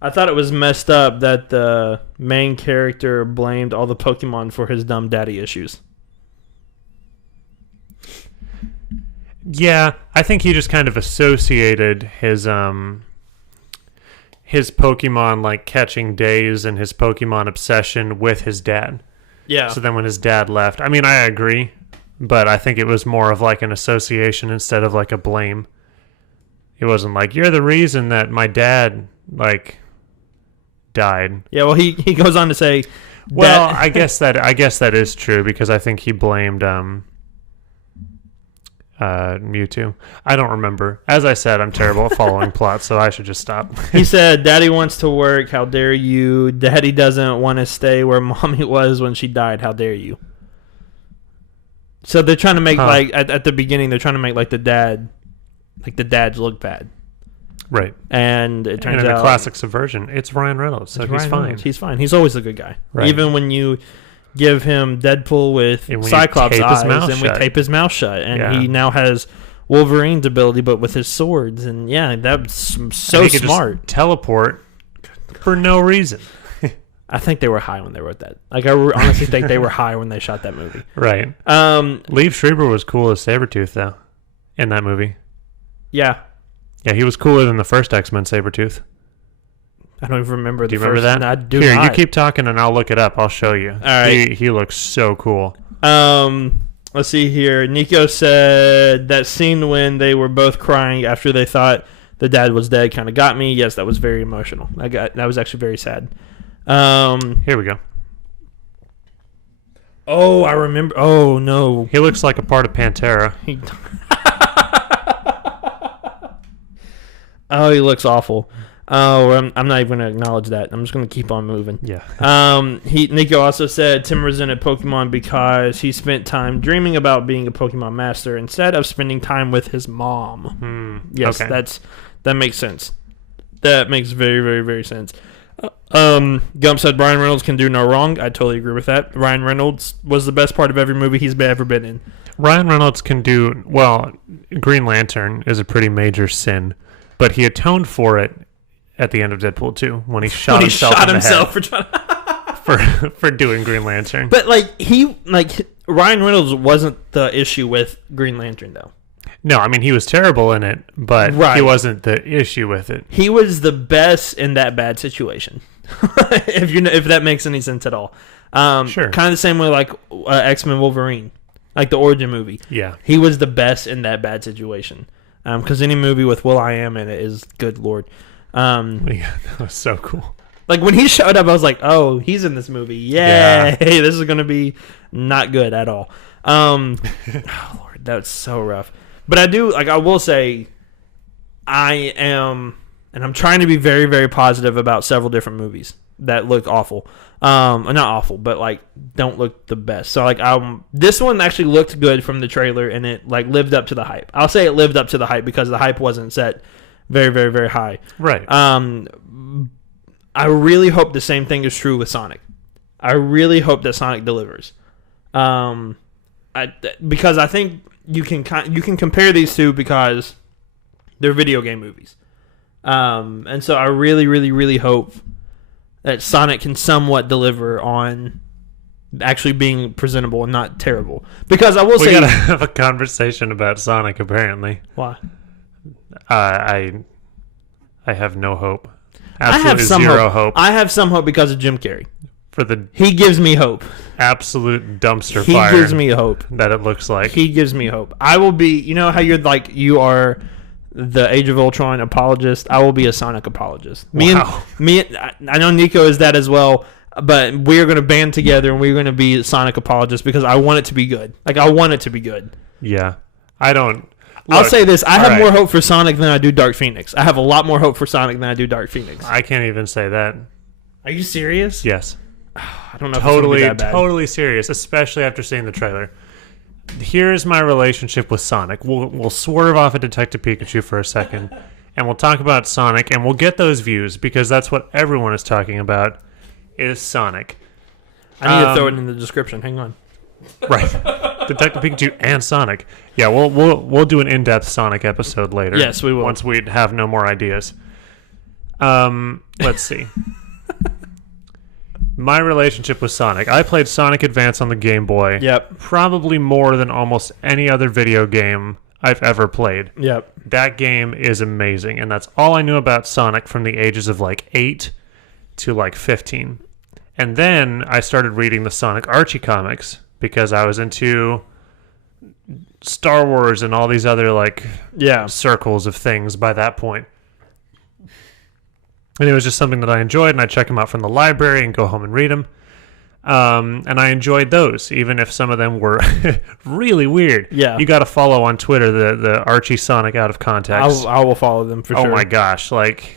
I thought it was messed up that the main character blamed all the Pokemon for his dumb daddy issues. Yeah, I think he just kind of associated his Pokemon catching days and his Pokemon obsession with his dad. Yeah. So then when his dad left, I mean, I agree, but I think it was more of an association instead of a blame. It wasn't you're the reason that my dad died. Yeah, well, he goes on to say, well, I guess that is true because I think he blamed Mewtwo. I don't remember. As I said, I'm terrible at following plots, so I should just stop. He said, "Daddy wants to work. How dare you? Daddy doesn't want to stay where Mommy was when she died. How dare you?" So they're trying to make at the beginning, they're trying to make the dads look bad. Right. And it turns out... in a classic subversion, it's Ryan Reynolds, so he's fine. He's fine. He's always a good guy. Right. Even when you give him Deadpool with Cyclops eyes and we tape his mouth shut. And he now has Wolverine's ability, but with his swords. And yeah, that's so smart. Just teleport for no reason. I think they were high when they wrote that. I honestly think they were high when they shot that movie. Right. Liev Schreiber was cool as Sabretooth, though, in that movie. Yeah. Yeah, he was cooler than the first X-Men Sabretooth. I don't even remember do you remember that? I do Here, not. You keep talking and I'll look it up. I'll show you. All right. He looks so cool. Let's see here. Nico said that scene when they were both crying after they thought the dad was dead kind of got me. Yes, that was very emotional. That was actually very sad. Here we go. Oh, I remember. Oh, no. He looks like a part of Pantera. Oh, he looks awful. Oh, I'm not even going to acknowledge that. I'm just going to keep on moving. Yeah. Nico also said Tim resented Pokemon because he spent time dreaming about being a Pokemon master instead of spending time with his mom. Yes, okay. That makes sense. That makes very, very, very sense. Gump said Ryan Reynolds can do no wrong. I totally agree with that. Ryan Reynolds was the best part of every movie he's ever been in. Ryan Reynolds can do... Well, Green Lantern is a pretty major sin, but he atoned for it at the end of Deadpool 2 when he shot himself in the head for trying for doing Green Lantern. But Ryan Reynolds wasn't the issue with Green Lantern, though. No, I mean, he was terrible in it, but he wasn't the issue with it. He was the best in that bad situation, if that makes any sense at all. Sure. Kind of the same way like X-Men Wolverine, like the origin movie. Yeah. He was the best in that bad situation. Because any movie with Will.i.am in it is good Lord. Yeah, that was so cool. Like when he showed up, I was like, "Oh, he's in this movie! Yay! Yeah. This is gonna be not good at all." Oh Lord, that's so rough. But I will say, I am, and I'm trying to be very, very positive about several different movies that look awful. Not awful, but like don't look the best. So like, this one actually looked good from the trailer, and it like lived up to the hype. I'll say it lived up to the hype because the hype wasn't set very, very, very high. Right. I really hope the same thing is true with Sonic. I really hope that Sonic delivers. Because I think you can compare these two because they're video game movies. And so I really, really, really hope that Sonic can somewhat deliver on actually being presentable and not terrible. Because I will say... We gotta have a conversation about Sonic, apparently. Why? I have no hope. I have some zero hope. I have some hope because of Jim Carrey. For he gives me hope. Absolute dumpster fire. He gives me hope. That it looks like. He gives me hope. I will be, you know how you are the Age of Ultron apologist? I will be a Sonic apologist. I know Nico is that as well, but we're going to band together and we're going to be Sonic apologists because I want it to be good. Like, I want it to be good. Yeah. I don't... I'll say this. I have more hope for Sonic than I do Dark Phoenix. I have a lot more hope for Sonic than I do Dark Phoenix. I can't even say that. Are you serious? Yes. I don't know if it's gonna be that bad. Totally serious, especially after seeing the trailer. Here's my relationship with Sonic. We'll swerve off of Detective Pikachu for a second, and we'll talk about Sonic, and we'll get those views, because that's what everyone is talking about, is Sonic. I need to throw it in the description. Hang on. Right. Detective Pikachu and Sonic. Yeah, we'll do an in-depth Sonic episode later. Yes, we will. Once we have no more ideas. Let's see. My relationship with Sonic. I played Sonic Advance on the Game Boy. Yep. Probably more than almost any other video game I've ever played. Yep. That game is amazing, and that's all I knew about Sonic from the ages of like 8 to like 15. And then I started reading the Sonic Archie comics because I was into Star Wars and all these other like circles of things by that point. And it was just something that I enjoyed, and I'd check them out from the library and go home and read them. And I enjoyed those, even if some of them were really weird. Yeah. You got to follow on Twitter the Archie Sonic Out of Context. I will follow them for sure. Oh my gosh. Like,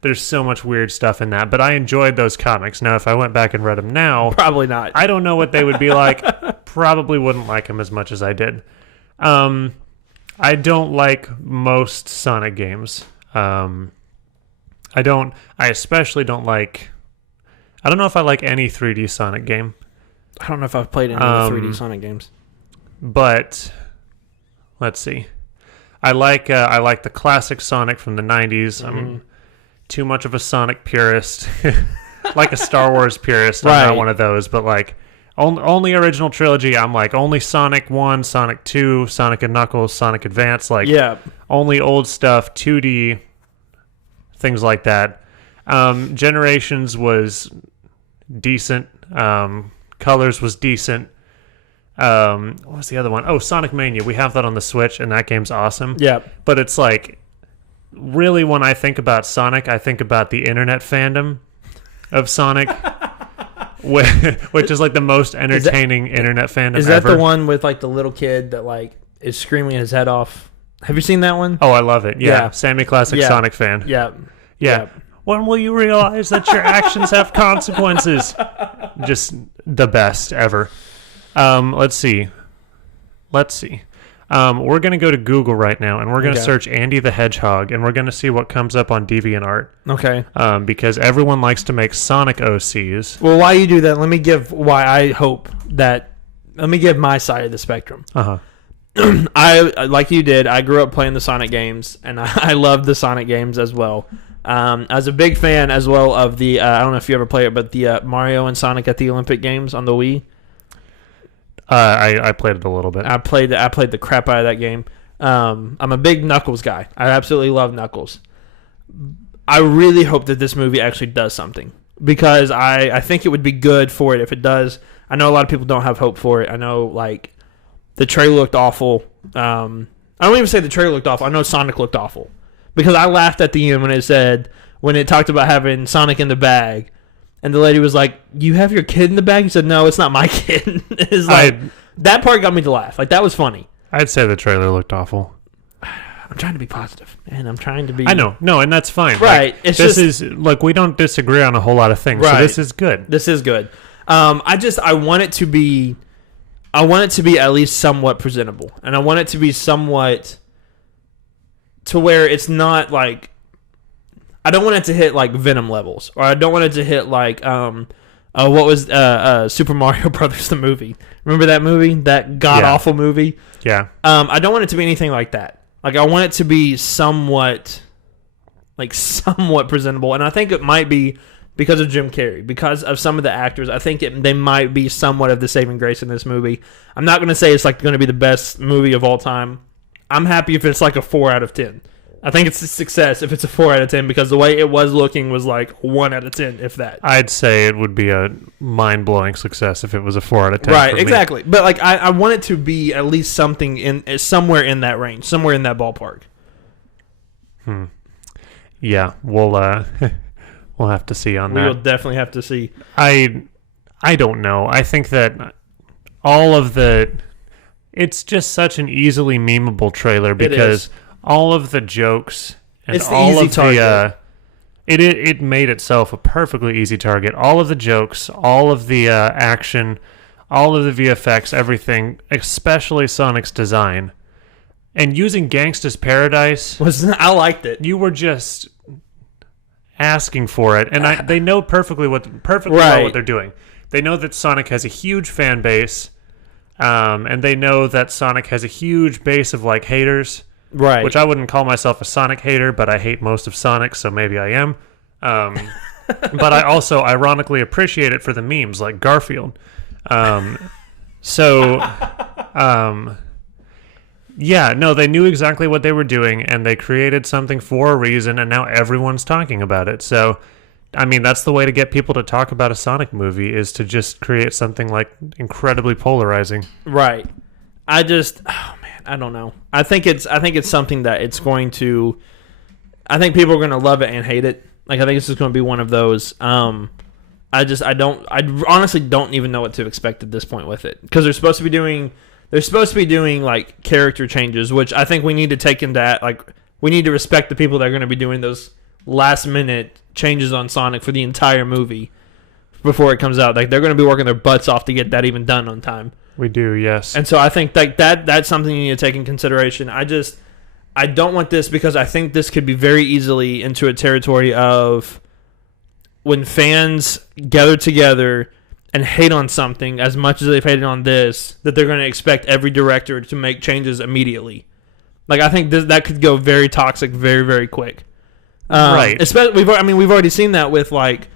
there's so much weird stuff in that. But I enjoyed those comics. Now, if I went back and read them now... Probably not. I don't know what they would be like. Probably wouldn't like them as much as I did. I don't like most Sonic games. I especially don't like... I don't know if I like any 3D Sonic game. I don't know if I've played any of the 3D Sonic games. But, let's see. I like the classic Sonic from the 90s. I'm too much of a Sonic purist. Like a Star Wars purist. I'm not one of those, but like... Only original trilogy, I'm like, only Sonic 1, Sonic 2, Sonic and Knuckles, Sonic Advance, like, only old stuff, 2D, things like that. Generations was decent. Colors was decent. What was the other one? Oh, Sonic Mania. We have that on the Switch, and that game's awesome. Yeah. But it's like, really, when I think about Sonic, I think about the internet fandom of Sonic. Which is like the most entertaining internet fandom ever. Is that the one with like the little kid that like is screaming his head off? Have you seen that one? Oh, I love it. Yeah. Sammy Classic Sonic fan. Yeah. When will you realize that your actions have consequences? Just the best ever. Let's see. We're going to go to Google right now, and we're going to search Andy the Hedgehog, and we're going to see what comes up on DeviantArt. Okay. Because everyone likes to make Sonic OCs. Well, while you do that, let me give my side of the spectrum. Uh-huh. I like you did, I grew up playing the Sonic games, and I love the Sonic games as well. I was a big fan as well of the, I don't know if you ever played it, but the Mario and Sonic at the Olympic Games on the Wii. I played it a little bit. I played the crap out of that game. I'm a big Knuckles guy. I absolutely love Knuckles. I really hope that this movie actually does something, because I think it would be good for it if it does. I know a lot of people don't have hope for it. I know, like, the trailer looked awful. I don't even say the trailer looked awful. I know Sonic looked awful, because I laughed at the end when it talked about having Sonic in the bag, and the lady was like, "You have your kid in the bag?" He said, "No, it's not my kid." It's like, that part got me to laugh. Like, that was funny. I'd say the trailer looked awful. I'm trying to be positive, and I'm trying to be... I know. No, and that's fine. Right. Like, we don't disagree on a whole lot of things, right. So this is good. This is good. I want it to be at least somewhat presentable, and I want it to be somewhat to where it's not like... I don't want it to hit, like, Venom levels, or I don't want it to hit, like, what was Super Mario Brothers, the movie? Remember that movie? That god-awful movie? Yeah. I don't want it to be anything like that. Like, I want it to be somewhat presentable, and I think it might be because of Jim Carrey, because of some of the actors. I think they might be somewhat of the saving grace in this movie. I'm not going to say it's like going to be the best movie of all time. I'm happy if it's like a 4 out of 10. I think it's a success if it's a 4 out of 10, because the way it was looking was like 1 out of 10, if that. I'd say it would be a mind-blowing success if it was a 4 out of 10. Right, exactly. But like, I want it to be at least something somewhere in that range, somewhere in that ballpark. Yeah, we'll have to see on that. We'll definitely have to see. I don't know. I think that it's just such an easily memeable trailer, because all of the jokes and it's the all easy of target. It made itself a perfectly easy target. All of the jokes, all of the action, all of the VFX, everything, especially Sonic's design. And using Gangsta's Paradise, I liked it. You were just asking for it, and they know perfectly what they're doing. They know that Sonic has a huge fan base, and they know that Sonic has a huge base of like haters. Right. Which I wouldn't call myself a Sonic hater, but I hate most of Sonic, so maybe I am. But I also ironically appreciate it for the memes, like Garfield. Yeah, no, they knew exactly what they were doing, and they created something for a reason, and now everyone's talking about it. So, I mean, that's the way to get people to talk about a Sonic movie, is to just create something like incredibly polarizing. Right. I don't know. I think it's something that it's going to... I think people are going to love it and hate it. Like, I think this is going to be one of those. I honestly don't even know what to expect at this point with it, because they're supposed to be doing like character changes, which I think we need to take into that. Like, we need to respect the people that are going to be doing those last minute changes on Sonic for the entire movie before it comes out. Like, they're going to be working their butts off to get that even done on time. We do, yes. And so I think that's something you need to take in consideration. I don't want this, because I think this could be very easily into a territory of when fans gather together and hate on something as much as they've hated on this, that they're going to expect every director to make changes immediately. Like, I think that could go very toxic very, very quick. Right. Especially, we've already seen that with, like,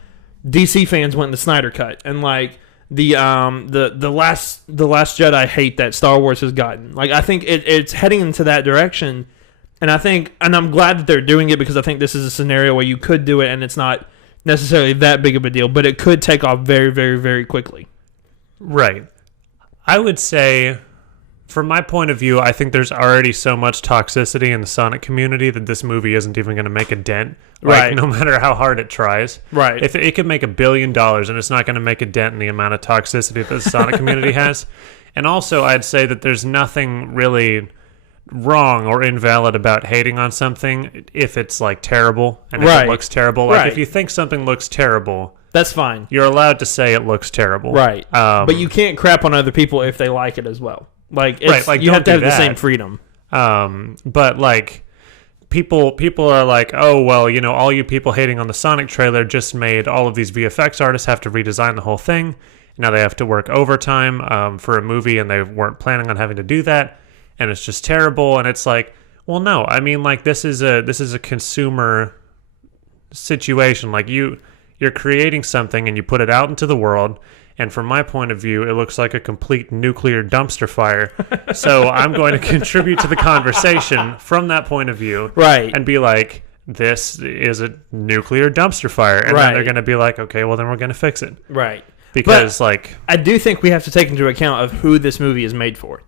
DC fans wanting the Snyder Cut, and like the last Jedi hate that Star Wars has gotten. Like, I think it's heading into that direction, and I'm glad that they're doing it, because I think this is a scenario where you could do it and it's not necessarily that big of a deal, but it could take off very, very, very quickly. Right. I would say, from my point of view, I think there's already so much toxicity in the Sonic community that this movie isn't even going to make a dent. Right. No matter how hard it tries. Right. If it could make $1 billion, and it's not going to make a dent in the amount of toxicity that the Sonic community has. And also, I'd say that there's nothing really wrong or invalid about hating on something if it's like terrible and if it looks terrible. Like, if you think something looks terrible, that's fine. You're allowed to say it looks terrible. Right. But you can't crap on other people if they like it as well. Like, you have to have the same freedom. But like, people are like, oh, well, all you people hating on the Sonic trailer just made all of these VFX artists have to redesign the whole thing. Now they have to work overtime for a movie, and they weren't planning on having to do that. And it's just terrible. And it's like, well, no, I mean, like, this is a consumer situation. Like, you're creating something and you put it out into the world, And from my point of view, it looks like a complete nuclear dumpster fire. So I'm going to contribute to the conversation from that point of view. Right. And be like, this is a nuclear dumpster fire. And then they're going to be like, okay, well, then we're going to fix it. Right. Because, I do think we have to take into account of who this movie is made for.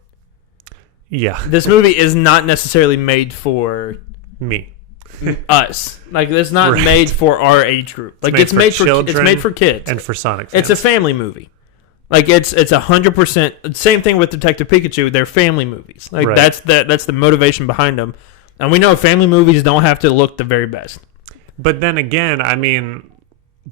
Yeah. This movie is not necessarily made for... me. Us. Like, it's not made for our age group. Like, it's made for children. It's made for kids. And for Sonic fans. It's a family movie. Like, it's 100%... Same thing with Detective Pikachu. They're family movies. Like, that's the motivation behind them. And we know family movies don't have to look the very best. But then again, I mean...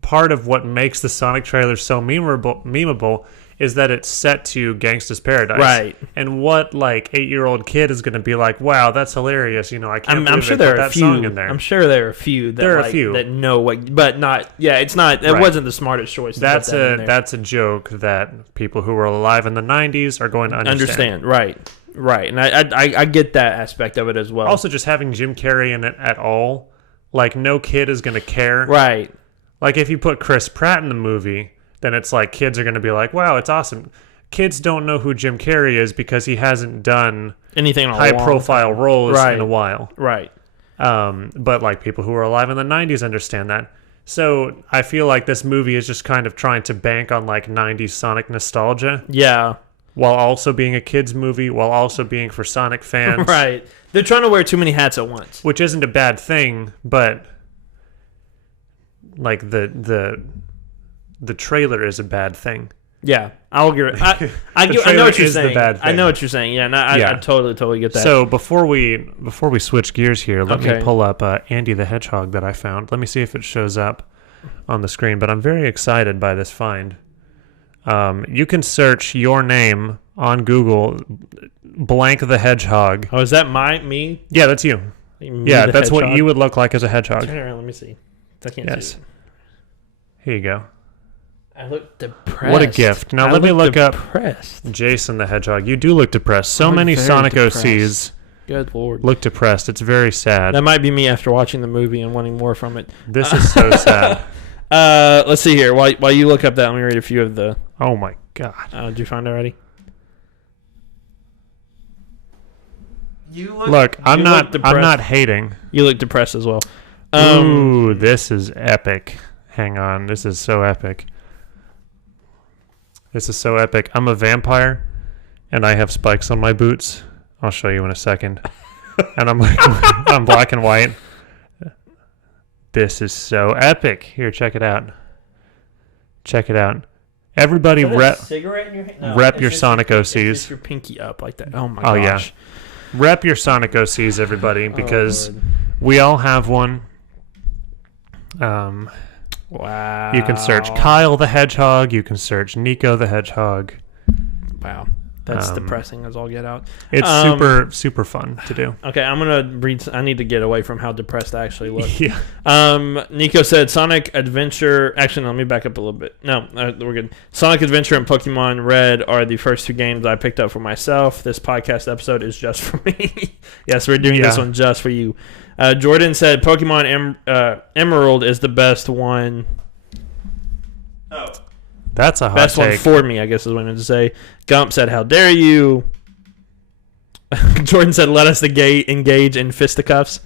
part of what makes the Sonic trailer so memeable is that it's set to Gangsta's Paradise. Right. And what, 8-year-old kid is going to be like, wow, that's hilarious. I can't believe sure they there put are that a few, song in there. I'm sure there are a few that know what, but not, it's not, it wasn't the smartest choice. That's a joke that people who were alive in the 90s are going to understand. Right. And I get that aspect of it as well. Also, just having Jim Carrey in it at all, no kid is going to care. Right. Like, if you put Chris Pratt in the movie, then it's like kids are going to be like, wow, it's awesome. Kids don't know who Jim Carrey is because he hasn't done anything high-profile roles in a while. Right. But, people who were alive in the 90s understand that. So I feel like this movie is just kind of trying to bank on, 90s Sonic nostalgia. Yeah. While also being a kid's movie, while also being for Sonic fans. Right. They're trying to wear too many hats at once. Which isn't a bad thing, but... the trailer is a bad thing. Yeah, I'll agree. I know what you're saying. I know what you're saying. Yeah, I totally get that. So before we switch gears here, let me pull up Andy the Hedgehog that I found. Let me see if it shows up on the screen. But I'm very excited by this find. You can search your name on Google, blank the Hedgehog. Oh, is that me? Yeah, that's you. Yeah, that's what you would look like as a hedgehog. Here, let me see. I can't see it. Here you go. I look depressed. What a gift. Now let me look depressed. up Jason the Hedgehog. You do look depressed. So many Sonic OCs Good Lord. look depressed. It's very sad. That might be me after watching the movie and wanting more from it. This is so sad. Let's see here. While you look up that, let me read a few of the... Oh my God. Did you find it already? I'm not hating. You look depressed as well. Ooh, this is epic. Hang on. This is so epic. I'm a vampire, and I have spikes on my boots. I'll show you in a second. And I'm black and white. This is so epic. Here, check it out. Everybody cigarette in your hand? No, rep your Sonic OCs. It's your pinky up like that. Oh my gosh. Yeah. Rep your Sonic OCs, everybody, because we all have one. Wow. You can search Kyle the Hedgehog. You can search Nico the Hedgehog. Wow. That's depressing as all get out. It's super fun to do. Okay, I'm going to read. I need to get away from how depressed I actually look. Yeah. Nico said Sonic Adventure. Actually, no, let me back up a little bit. No, we're good. Sonic Adventure and Pokemon Red are the first two games I picked up for myself. This podcast episode is just for me. Yes, we're doing this one just for you. Jordan said Pokemon Emerald is the best one. Oh. That's a hot best take. one for me, I guess is what I meant to say. Gump said, how dare you? Jordan said, let us engage in fisticuffs.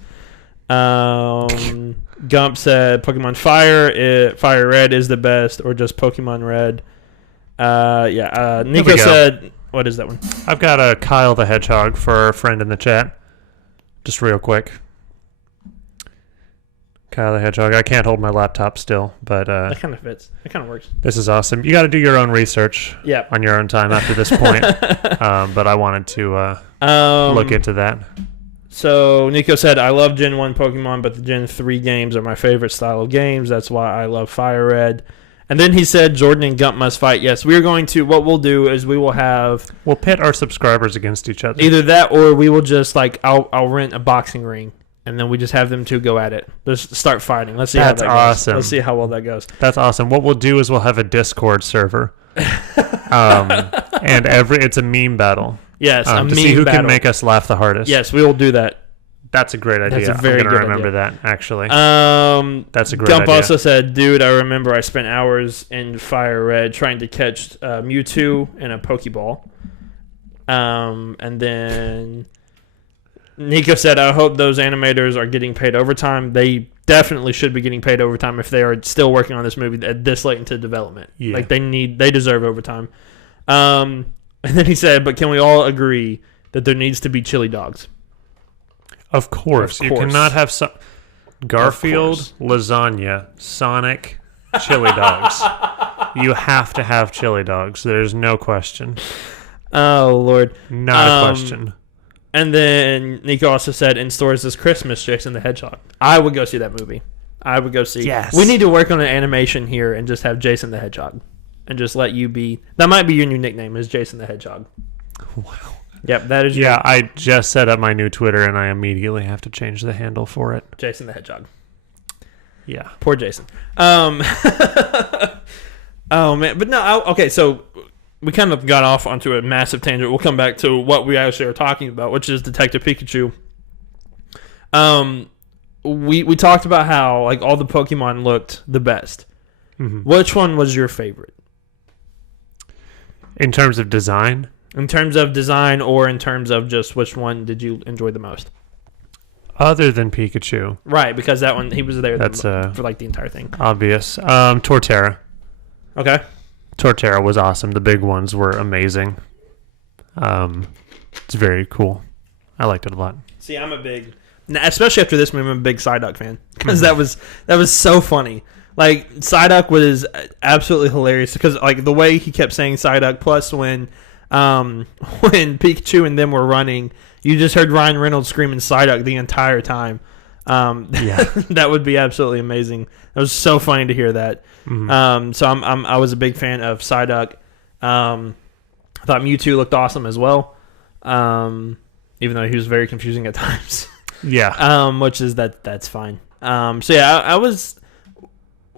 Gump said, Pokemon Fire Red is the best, or just Pokemon Red. Nico said, what is that one? I've got a Kyle the Hedgehog for our friend in the chat. Just real quick. Kyle the Hedgehog. I can't hold my laptop still, but... that kind of fits. It kind of works. This is awesome. You got to do your own research on your own time after this point. But I wanted to look into that. So Nico said, I love Gen 1 Pokemon, but the Gen 3 games are my favorite style of games. That's why I love Fire Red. And then he said, Jordan and Gump must fight. Yes, we're going to... What we'll do is we will have... We'll pit our subscribers against each other. Either that or we will just, I'll rent a boxing ring. And then we just have them two go at it. Just start fighting. Let's see how that goes. Awesome. Let's see how well that goes. That's awesome. What we'll do is we'll have a Discord server. And it's a meme battle. Yes, a meme to see who battle. can make us laugh the hardest. Yes, we will do that. That's a great idea. That's a very I'm gonna good remember idea. that, actually. That's a great Gump idea. also said, dude, I remember I spent hours in Fire Red trying to catch Mewtwo in a Pokeball. And then Nico said, I hope those animators are getting paid overtime. They definitely should be getting paid overtime if they are still working on this movie at this late into development. Yeah. Like, they deserve overtime. And then he said, but can we all agree that there needs to be chili dogs? Of course. Of You course. cannot have Garfield, course. lasagna, Sonic, chili dogs. You have to have chili dogs. There's no question. Oh, Lord. Not a question. And then Nico also said, in stores this Christmas, Jason the Hedgehog. I would go see that movie. I would go see. Yes. We need to work on an animation here and just have Jason the Hedgehog. And just let you be. That might be your new nickname, is Jason the Hedgehog. Wow. Yep, that is Yeah, I just set up my new Twitter, and I immediately have to change the handle for it. Jason the Hedgehog. Yeah. Poor Jason. Oh, man. But no, okay, so we kind of got off onto a massive tangent. We'll come back to what we actually are talking about, which is Detective Pikachu. We talked about how like all the Pokemon looked the best. Mm-hmm. Which one was your favorite? In terms of design? In terms of design or in terms of just which one did you enjoy the most? Other than Pikachu. Right, because that one, he was there That's for like the entire thing. Obvious. Torterra. Okay. Torterra was awesome. The big ones were amazing. It's very cool. I liked it a lot. See, I'm a big, especially after this movie, I'm a big Psyduck fan because that was so funny. Like Psyduck was absolutely hilarious because like the way he kept saying Psyduck. Plus when Pikachu and them were running, you just heard Ryan Reynolds screaming Psyduck the entire time. Yeah, that would be absolutely amazing. It was so funny to hear that. Mm-hmm. So I was a big fan of Psyduck. I thought Mewtwo looked awesome as well. Even though he was very confusing at times. Yeah. Which is that's fine. So yeah, I was.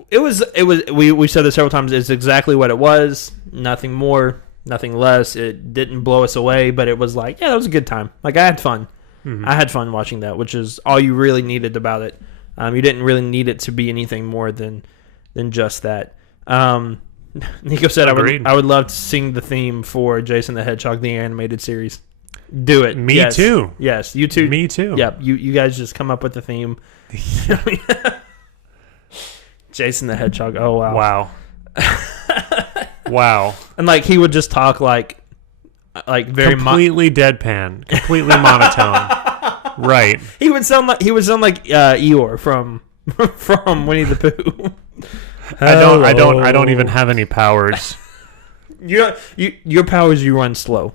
It was. We said this several times. It's exactly what it was. Nothing more. Nothing less. It didn't blow us away, but it was like, yeah, that was a good time. Like I had fun. Mm-hmm. I had fun watching that, which is all you really needed about it. You didn't really need it to be anything more than just that. Nico said, Agreed. I would love to sing the theme for Jason the Hedgehog, the animated series. Do it. Me Yes. too. Yes, you too. Me too. Yep, you guys just come up with the theme. Jason the Hedgehog. Oh, wow. Wow. Wow. And like he would just talk like very completely deadpan, completely monotone. Right. He would sound like Eeyore from Winnie the Pooh. I don't even have any powers. Your power is you run slow.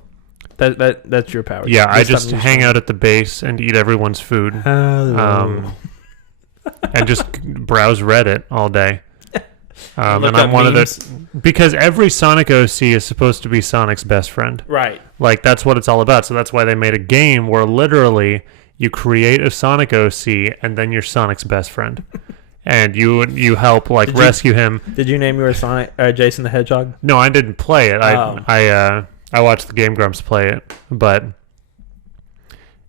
That's your power. Yeah, I just hang out at the base and eat everyone's food. And just browse Reddit all day. And I'm one of the because every Sonic OC is supposed to be Sonic's best friend. Right. Like that's what it's all about. So that's why they made a game where literally you create a Sonic OC and then you're Sonic's best friend. And you help rescue him. Did you name your Sonic Jason the Hedgehog? No, I didn't play it. I watched the Game Grumps play it, but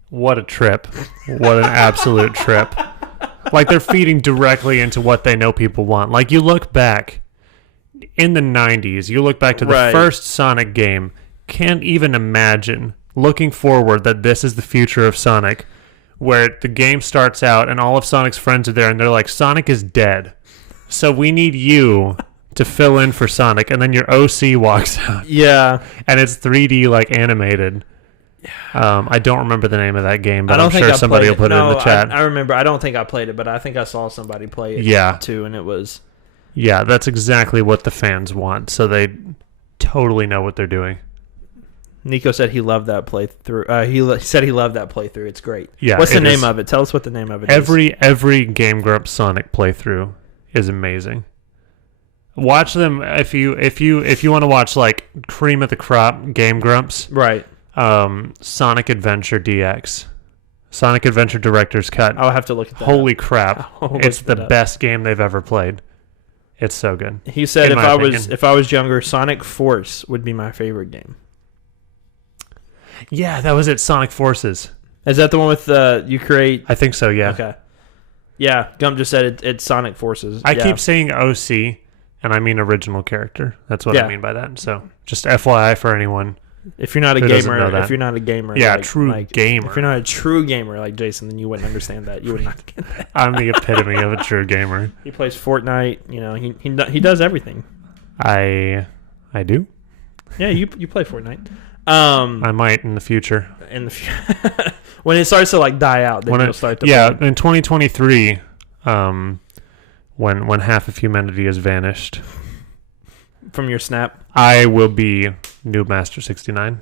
what a trip. What an absolute trip. Like they're feeding directly into what they know people want. Like you look back in the 90s, you look back to the first Sonic game, can't even imagine looking forward that this is the future of Sonic, where the game starts out and all of Sonic's friends are there and they're like, Sonic is dead. So we need you to fill in for Sonic. And then your OC walks out. Yeah. And it's 3D like animated. I don't remember the name of that game, but I'm sure somebody will put it in the chat. I remember. I don't think I played it, but I think I saw somebody play it too, and it was... Yeah, that's exactly what the fans want, so they totally know what they're doing. Nico said he loved that playthrough. He said he loved that playthrough. It's great. Yeah, what's the name of it? Tell us what the name of it is. Every Game Grumps Sonic playthrough is amazing. Watch them if you want to watch like cream of the crop Game Grumps. Right. Sonic Adventure DX. Sonic Adventure Director's Cut. I'll have to look at that. Holy crap. It's the best game they've ever played. It's so good. He said if I was younger, Sonic Force would be my favorite game. Yeah, that was it. Sonic Forces. Is that the one with you create? I think so, yeah. Okay. Yeah, Gump just said it's Sonic Forces. I keep saying OC, and I mean original character. That's what I mean by that. So just FYI for anyone. If you're not a gamer, yeah, like, true gamer. If you're not a true gamer like Jason, then you wouldn't understand that. You would not get that. I'm the epitome of a true gamer. He plays Fortnite. He does everything. I do. Yeah, you play Fortnite. I might in the future. When it starts to like die out, then you'll start to play. In 2023, when half of humanity has vanished from your snap, I will be Noob Master 69.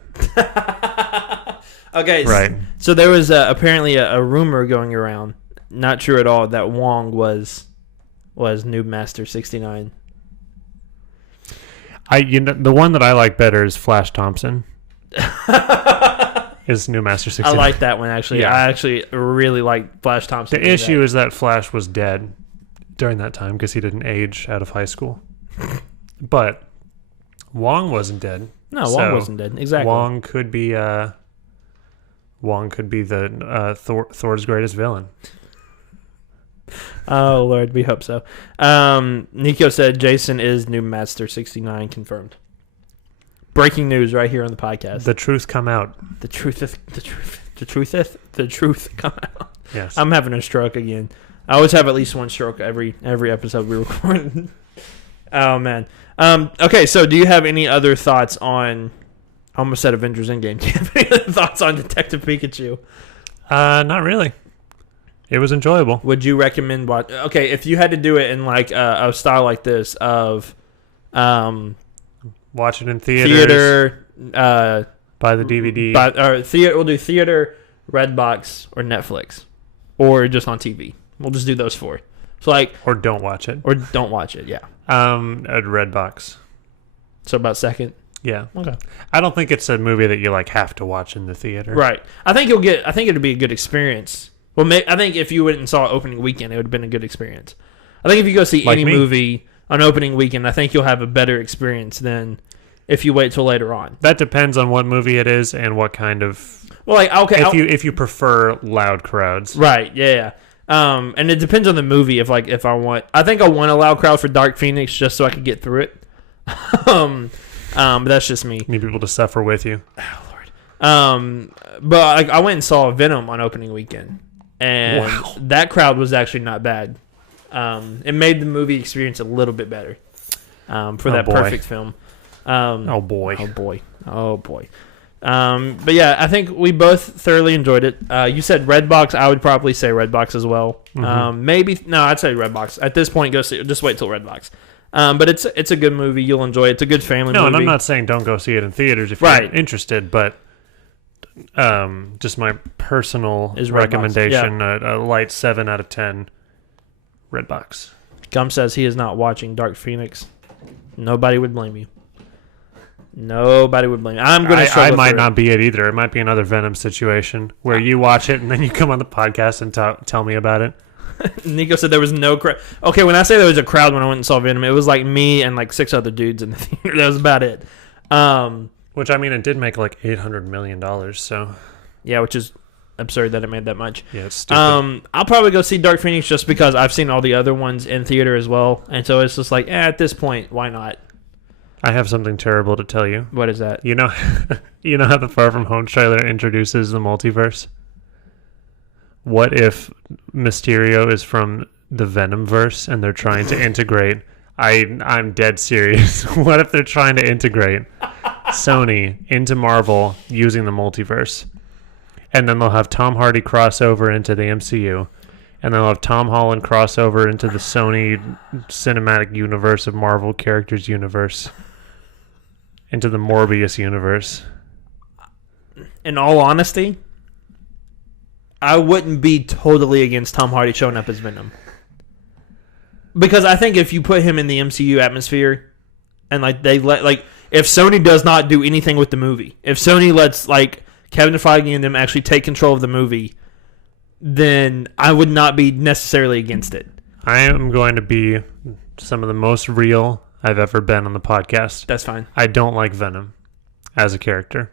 Okay, right. So there was apparently a rumor going around, not true at all, that Wong was Noob Master 69. The one that I like better is Flash Thompson. Is Noob Master 69. I like that one actually. Yeah. I actually really like Flash Thompson. The issue is that Flash was dead during that time because he didn't age out of high school. But Wong wasn't dead. No, Wong wasn't dead. Exactly. Wong could be the Thor's greatest villain. Oh Lord, we hope so. Nico said Jason is Noob Master 69 confirmed. Breaking news right here on the podcast. The truth come out. The truth come out. Yes. I'm having a stroke again. I always have at least one stroke every episode we record. Oh man. Okay, so do you have any other thoughts on? I almost said Avengers Endgame. Do you have any other thoughts on Detective Pikachu? Not really. It was enjoyable. Would you recommend watch? Okay, if you had to do it in like a style like this of, watch it in theater, buy the DVD, or theater. We'll do theater, Redbox, or Netflix, or just on TV. We'll just do those four. So like, or don't watch it, Yeah. At Redbox. So about second. Yeah. Okay. I don't think it's a movie that you like have to watch in the theater. Right. I think it'd be a good experience. Well, I think if you went and saw opening weekend, it would have been a good experience. I think if you go see any movie on opening weekend, I think you'll have a better experience than if you wait till later on. That depends on what movie it is and what kind of. Well, like okay, if you prefer loud crowds, right? Yeah. And it depends on the movie. I think I want a loud crowd for Dark Phoenix just so I could get through it. But that's just me. Need people to suffer with you. Oh Lord. But I went and saw Venom on opening weekend, and that crowd was actually not bad. It made the movie experience a little bit better. Perfect film. Oh boy. But yeah, I think we both thoroughly enjoyed it. You said Redbox. I would probably say Redbox as well. Mm-hmm. I'd say Redbox. At this point, just wait till Redbox. But it's a good movie. You'll enjoy it. It's a good family movie. No, and I'm not saying don't go see it in theaters if you're interested, but just my personal recommendation, a light 7 out of 10, Redbox. Gum says he is not watching Dark Phoenix. Nobody would blame you. Nobody would blame you. I'm going to I might not be it either. It might be another Venom situation where you watch it and then you come on the podcast and tell me about it. Nico said there was no crowd. Okay, when I say there was a crowd when I went and saw Venom, it was like me and like 6 other dudes in the theater. That was about it. Which, I mean, it did make like $800 million, so... Yeah, which is absurd that it made that much. Yeah, it's stupid. I'll probably go see Dark Phoenix just because I've seen all the other ones in theater as well. And so it's just like, at this point, why not? I have something terrible to tell you. What is that? You know how the Far From Home trailer introduces the multiverse? What if Mysterio is from the Venomverse and they're trying to integrate? I'm dead serious. What if they're trying to integrate Sony into Marvel using the multiverse? And then they'll have Tom Hardy cross over into the MCU. And they'll have Tom Holland cross over into the Sony cinematic universe of Marvel characters universe. Into the Morbius universe. In all honesty, I wouldn't be totally against Tom Hardy showing up as Venom. Because I think if you put him in the MCU atmosphere and if Sony does not do anything with the movie, if Sony lets Kevin Feige and them actually take control of the movie, then I would not be necessarily against it. I am going to be some of the most real I've ever been on the podcast. That's fine. I don't like Venom as a character.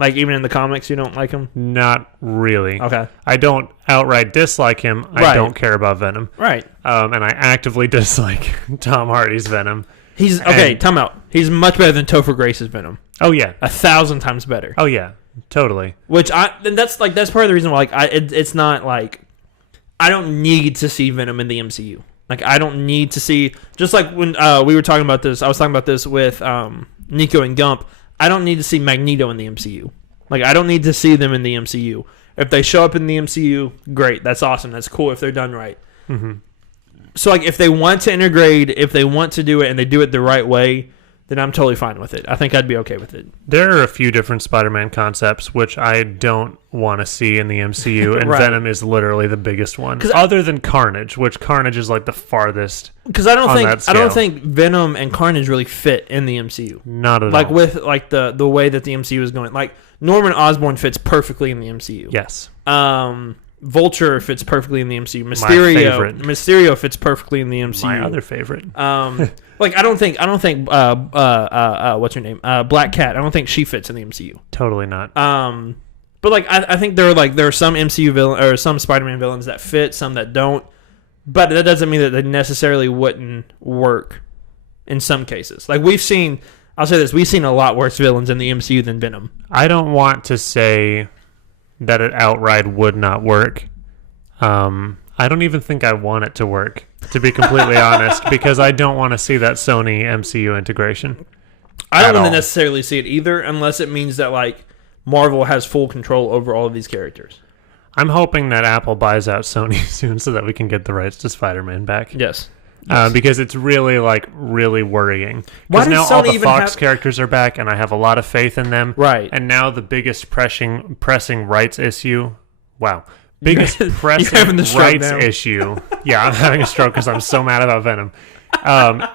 Like, even in the comics, you don't like him? Not really. Okay. I don't outright dislike him. I don't care about Venom. Right. And I actively dislike Tom Hardy's Venom. Time out. He's much better than Topher Grace's Venom. Oh, yeah. 1,000 times better. Oh, yeah. Totally. That's part of the reason why, it's not like, I don't need to see Venom in the MCU. Like, I don't need to see, just like when we were talking about this, I was talking about this with Nico and Gump. I don't need to see Magneto in the MCU. Like, I don't need to see them in the MCU. If they show up in the MCU, great. That's awesome. That's cool if they're done right. Mm-hmm. So, like, if they want to integrate, if they want to do it and they do it the right way, then I'm totally fine with it. I think I'd be okay with it. There are a few different Spider-Man concepts which I don't want to see in the MCU, and Right. Venom is literally the biggest one. Other than Carnage, which Carnage is like the farthest. Because I don't think Venom and Carnage really fit in the MCU. Not at all. Like, with like the way that the MCU is going. Like, Norman Osborn fits perfectly in the MCU. Yes. Vulture fits perfectly in the MCU. Mysterio fits perfectly in the MCU. My other favorite. Like, I don't think what's her name? Black Cat. I don't think she fits in the MCU. Totally not. But like, I think there are some MCU villain or some Spider-Man villains that fit, some that don't. But that doesn't mean that they necessarily wouldn't work in some cases. Like, we've seen a lot worse villains in the MCU than Venom. I don't want to say that it outright would not work. I don't even think I want it to work, to be completely honest, because I don't want to see that Sony MCU integration. I don't want to necessarily see it either, unless it means that, like, Marvel has full control over all of these characters. I'm hoping that Apple buys out Sony soon so that we can get the rights to Spider-Man back. Yes. Because it's really worrying. Because now all the Fox characters are back, and I have a lot of faith in them. Right. And now the biggest pressing rights issue. Wow. Biggest pressing rights issue. Yeah, I'm having a stroke because I'm so mad about Venom.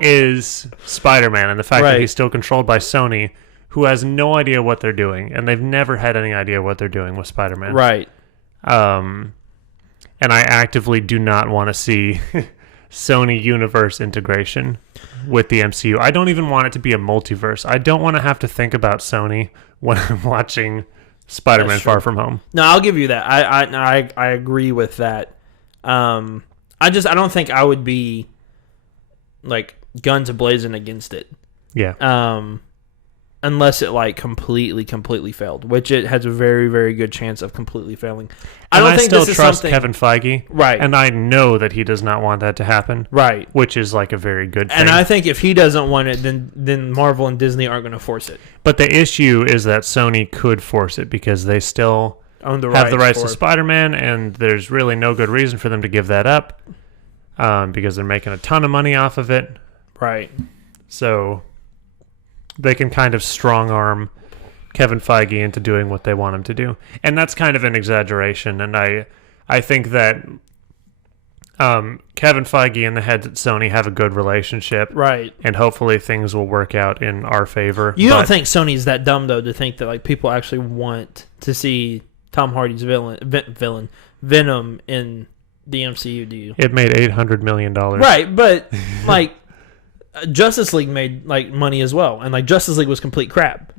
Is Spider-Man and the fact that he's still controlled by Sony, who has no idea what they're doing, and they've never had any idea what they're doing with Spider-Man. Right. And I actively do not want to see Sony Universe integration with the MCU. I don't even want it to be a multiverse. I don't want to have to think about Sony when I'm watching Spider-Man Far From Home. No, I'll give you that. I agree with that. I don't think I would be like guns ablazing against it. Yeah. Unless it like completely failed, which it has a very, very good chance of completely failing. I still trust Kevin Feige, right? And I know that he does not want that to happen, right? Which is like a very good thing. And I think if he doesn't want it, then Marvel and Disney aren't going to force it. But the issue is that Sony could force it because they still have the rights to Spider-Man, and there's really no good reason for them to give that up because they're making a ton of money off of it, right? So they can kind of strong-arm Kevin Feige into doing what they want him to do. And that's kind of an exaggeration. And I think that Kevin Feige and the heads at Sony have a good relationship. Right. And hopefully things will work out in our favor. You don't think Sony's that dumb, though, to think that like people actually want to see Tom Hardy's Venom in the MCU, do you? It made $800 million. Right, but like Justice League made like money as well, and like Justice League was complete crap.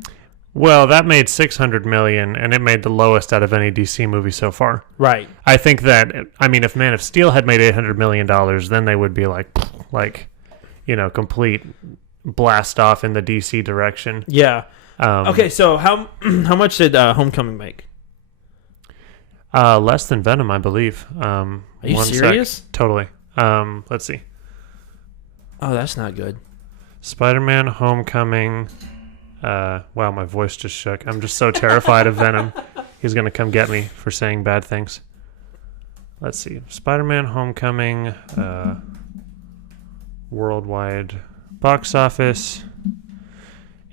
Well, that made $600 million, and it made the lowest out of any DC movie so far. Right. I think that, I mean, if Man of Steel had made $800 million, then they would be like, complete blast off in the DC direction. Yeah. Okay, so how much did Homecoming make? Less than Venom, I believe. Are you serious? Totally. Let's see. Oh, that's not good. Spider-Man Homecoming. Wow, my voice just shook. I'm just so terrified of Venom. He's going to come get me for saying bad things. Let's see. Spider-Man Homecoming. Worldwide box office.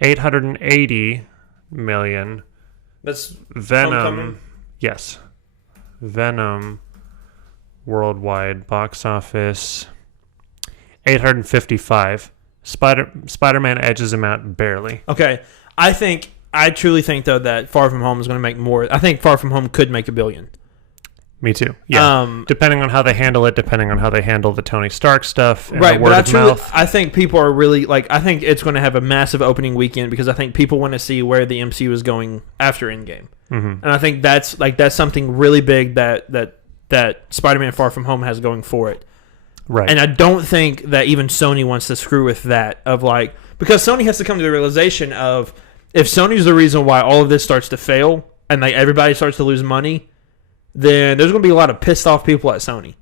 $880 million. That's Venom. Homecoming? Yes. Venom. Worldwide box office. 855. Spider-Man edges him out barely. Okay. I truly think though that Far From Home is going to make more. I think Far From Home could make $1 billion. Me too. Yeah. Depending on how they handle it, depending on how they handle the Tony Stark stuff, and the word of mouth. I think people are really I think it's going to have a massive opening weekend because I think people want to see where the MCU is going after Endgame, and I think that's something really big that Spider-Man: Far From Home has going for it. Right. And I don't think that even Sony wants to screw with that because Sony has to come to the realization of if Sony's the reason why all of this starts to fail and everybody starts to lose money, then there's going to be a lot of pissed off people at Sony.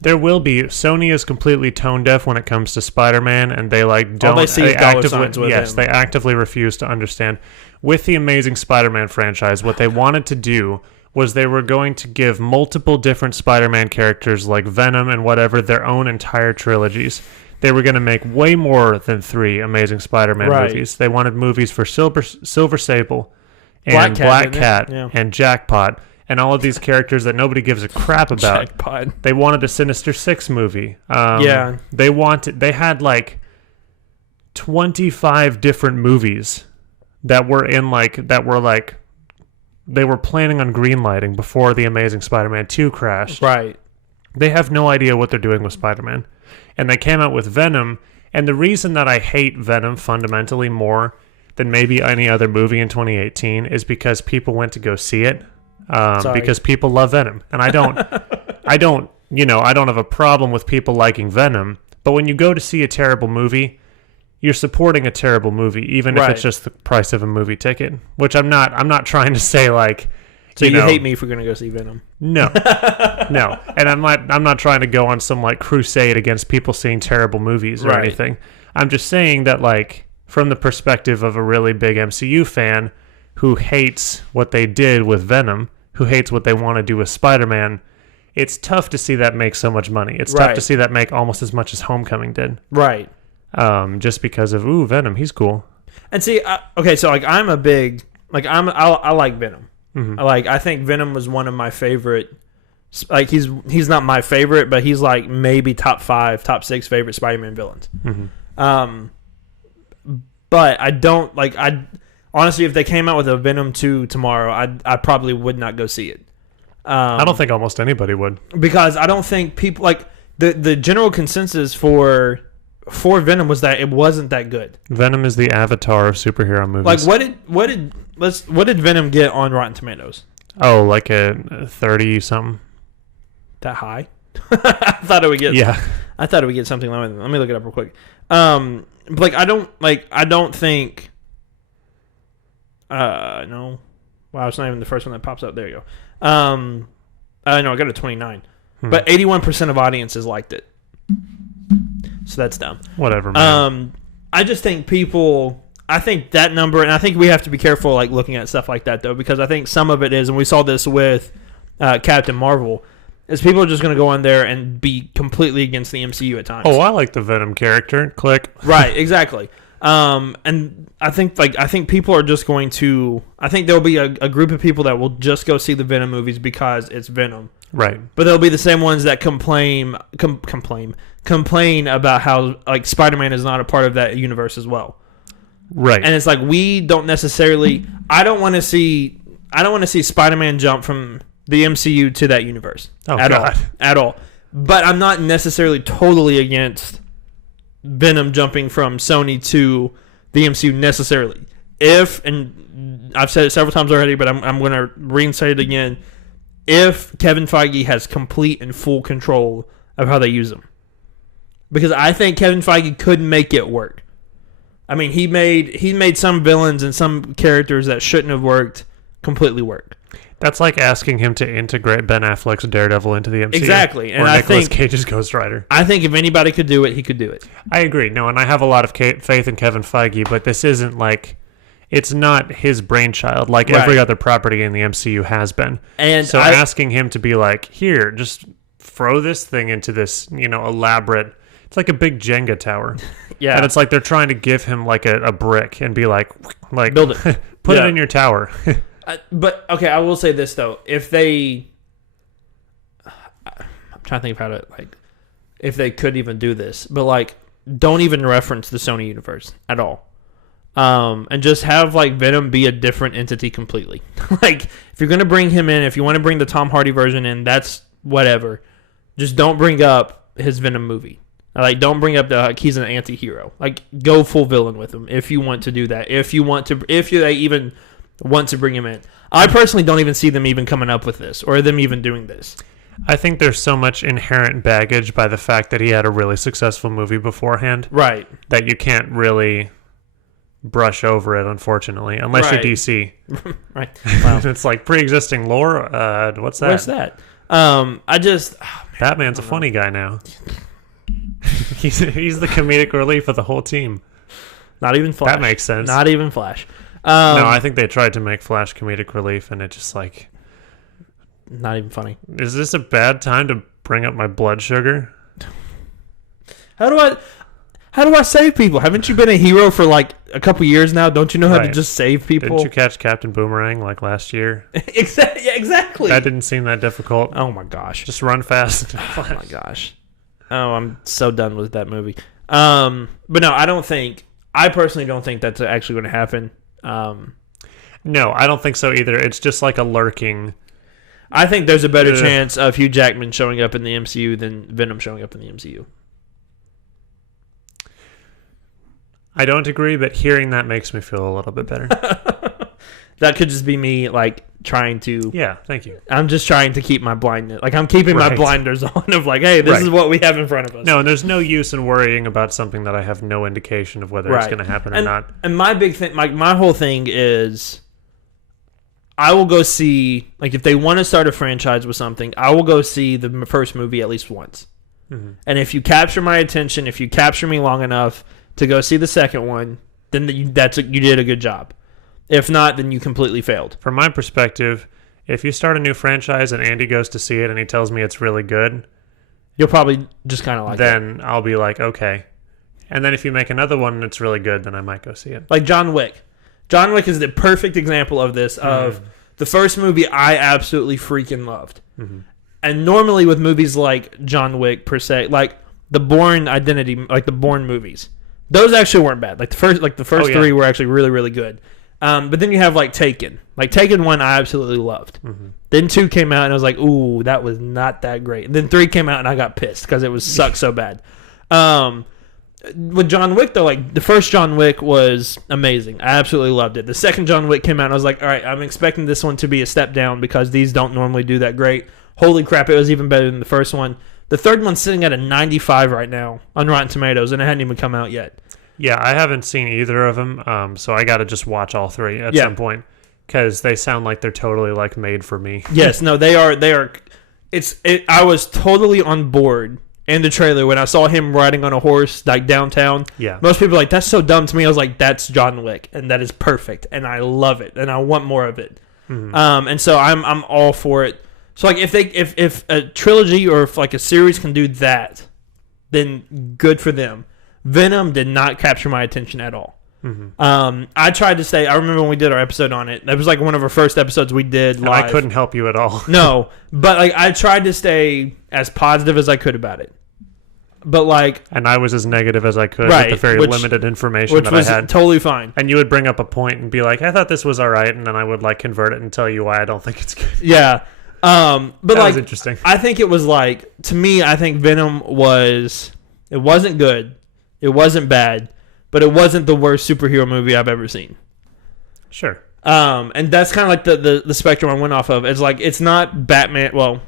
There will be. Sony is completely tone deaf when it comes to Spider-Man, and they don't. All they see is dollar signs with him. They actively refuse to understand. With the Amazing Spider-Man franchise, what they wanted to do was they were going to give multiple different Spider-Man characters like Venom and whatever their own entire trilogies. They were going to make way more than 3 Amazing Spider-Man movies. They wanted movies for Silver Sable and Black Cat and Jackpot and all of these characters that nobody gives a crap about. Jackpot. They wanted a Sinister Six movie. They had 25 different movies that were they were planning on greenlighting before the Amazing Spider-Man 2 crashed. Right. They have no idea what they're doing with Spider-Man. And they came out with Venom. And the reason that I hate Venom fundamentally more than maybe any other movie in 2018 is because people went to go see it. Because people love Venom. And I don't have a problem with people liking Venom. But when you go to see a terrible movie, you're supporting a terrible movie, even if it's just the price of a movie ticket. Which I'm not trying to say So you hate me for going to go see Venom? No, no, and I'm not trying to go on some crusade against people seeing terrible movies or anything. I'm just saying that from the perspective of a really big MCU fan who hates what they did with Venom, who hates what they want to do with Spider-Man, it's tough to see that make so much money. It's tough to see that make almost as much as Homecoming did. Right. Just because of Venom, he's cool. And see, so I'm a big I like Venom. Mm-hmm. I think Venom was one of my favorite. He's not my favorite, but he's maybe top 5, top 6 favorite Spider-Man villains. Mm-hmm. But I don't I honestly, if they came out with a Venom 2 tomorrow, I probably would not go see it. I don't think almost anybody would, because I don't think people the general consensus for Venom was that it wasn't that good. Venom is the Avatar of superhero movies. What did Venom get on Rotten Tomatoes? Oh, a 30 something. That high? I thought it would get. Yeah. I thought it would get something lower than that. Let me look it up real quick. I don't think. No. Wow, it's not even the first one that pops up. There you go. No, I got a 29, but 81% of audiences liked it. So that's dumb. Whatever, man. I just think I think that number, and I think we have to be careful looking at stuff like that, though, because I think some of it is, and we saw this with Captain Marvel, is people are just going to go in there and be completely against the MCU at times. Oh, I like the Venom character. Click. Right, exactly. And I think people are just going to, I think there'll be a group of people that will just go see the Venom movies because it's Venom. Right. But there'll be the same ones that complain about how Spider-Man is not a part of that universe as well. Right. And it's we don't necessarily, I don't want to see Spider-Man jump from the MCU to that universe. Oh, at all. But I'm not necessarily totally against Venom jumping from Sony to the MCU necessarily. And I've said it several times already, but I'm going to reinstate it again. If Kevin Feige has complete and full control of how they use him. Because I think Kevin Feige could make it work. I mean, he made some villains and some characters that shouldn't have worked completely work. That's like asking him to integrate Ben Affleck's Daredevil into the MCU. Exactly. And or I Nicolas think Cage's Ghost Rider. I think if anybody could do it, he could do it. I agree. No, and I have a lot of faith in Kevin Feige, but this isn't it's not his brainchild like every other property in the MCU has been. And so asking him to be here, just throw this thing into this, elaborate, it's like a big Jenga tower. Yeah. And it's they're trying to give him a brick and be build it. Put it in your tower. But, okay, I will say this, though. If they... I'm trying to think of how to, if they could even do this. But, don't even reference the Sony universe at all. and just have like Venom be a different entity completely. Like if you're gonna bring him in, if you want to bring the Tom Hardy version in, that's whatever. Just don't bring up his Venom movie. Like don't bring up he's an anti-hero. Like go full villain with him if you want to do that. If they even want to bring him in. I personally don't even see them even coming up with this or them even doing this. I think there's so much inherent baggage by the fact that he had a really successful movie beforehand. Right. That you can't really brush over it, unfortunately, unless you're DC. Right. Wow. It's like pre-existing lore. What's that? What's that? Batman's a funny guy now. He's the comedic relief of the whole team. Not even Flash. That makes sense. Not even Flash. No, I think they tried to make Flash comedic relief, and it just like... Not even funny. Is this a bad time to bring up my blood sugar? How do I save people? Haven't you been a hero for like a couple years now? Don't you know how to just save people? Didn't you catch Captain Boomerang like last year? Exactly. That didn't seem that difficult. Oh my gosh. Just run fast. Oh my gosh. Oh, I'm so done with that movie. But no, I personally don't think that's actually going to happen. No, I don't think so either. It's just like a lurking... I think there's a better chance of Hugh Jackman showing up in the MCU than Venom showing up in the MCU. I don't agree, but hearing that makes me feel a little bit better. That could just be me, like, trying to... Yeah, thank you. I'm just trying to keep my blindness... Like, I'm keeping my blinders on of, like, hey, this is what we have in front of us. No, and there's no use in worrying about something that I have no indication of whether it's going to happen or not. And my big thing... my whole thing is... I will go see... Like, if they want to start a franchise with something, I will go see the first movie at least once. Mm-hmm. And if you capture my attention, if you capture me long enough to go see the second one, then you did a good job. If not, then you completely failed. From my perspective, if you start a new franchise and Andy goes to see it and he tells me it's really good... You'll probably just kind of like it. Then I'll be like, okay. And then if you make another one and it's really good, then I might go see it. Like John Wick. John Wick is the perfect example of this, of the first movie I absolutely freaking loved. Mm-hmm. And normally with movies like John Wick, per se, like the Bourne Identity, like the Bourne movies, those actually weren't bad. Like the first three were actually really, really good. But then you have like Taken. Like Taken 1 I absolutely loved. Mm-hmm. Then 2 came out and I was like, ooh, that was not that great. And then 3 came out and I got pissed because it was sucked so bad. With John Wick, though, like the first John Wick was amazing. I absolutely loved it. The second John Wick came out and I was like, all right, I'm expecting this one to be a step down because these don't normally do that great. Holy crap, it was even better than the first one. The third one's sitting at a 95 right now on Rotten Tomatoes, and it hadn't even come out yet. Yeah, I haven't seen either of them, so I got to just watch all three at some point because they sound like they're totally like made for me. Yes, no, they are. I was totally on board in the trailer when I saw him riding on a horse like downtown. Yeah, most people are like, that's so dumb to me. I was like, that's John Wick, and that is perfect, and I love it, and I want more of it. Mm-hmm. And so I'm all for it. So like if a trilogy or if like a series can do that, then good for them. Venom did not capture my attention at all. Mm-hmm. I tried to stay. I remember when we did our episode on it. That was like one of our first episodes we did live. And I couldn't help you at all. No, but like I tried to stay as positive as I could about it. But like, and I was as negative as I could with the very limited information that I had. Totally fine. And you would bring up a point and be like, "I thought this was all right," and then I would like convert it and tell you why I don't think it's good. Yeah. But that like, was interesting. I think it was like, to me, I think Venom it wasn't good. It wasn't bad, but it wasn't the worst superhero movie I've ever seen. Sure. And that's kind of like the spectrum I went off of. It's like, it's not Batman. Well,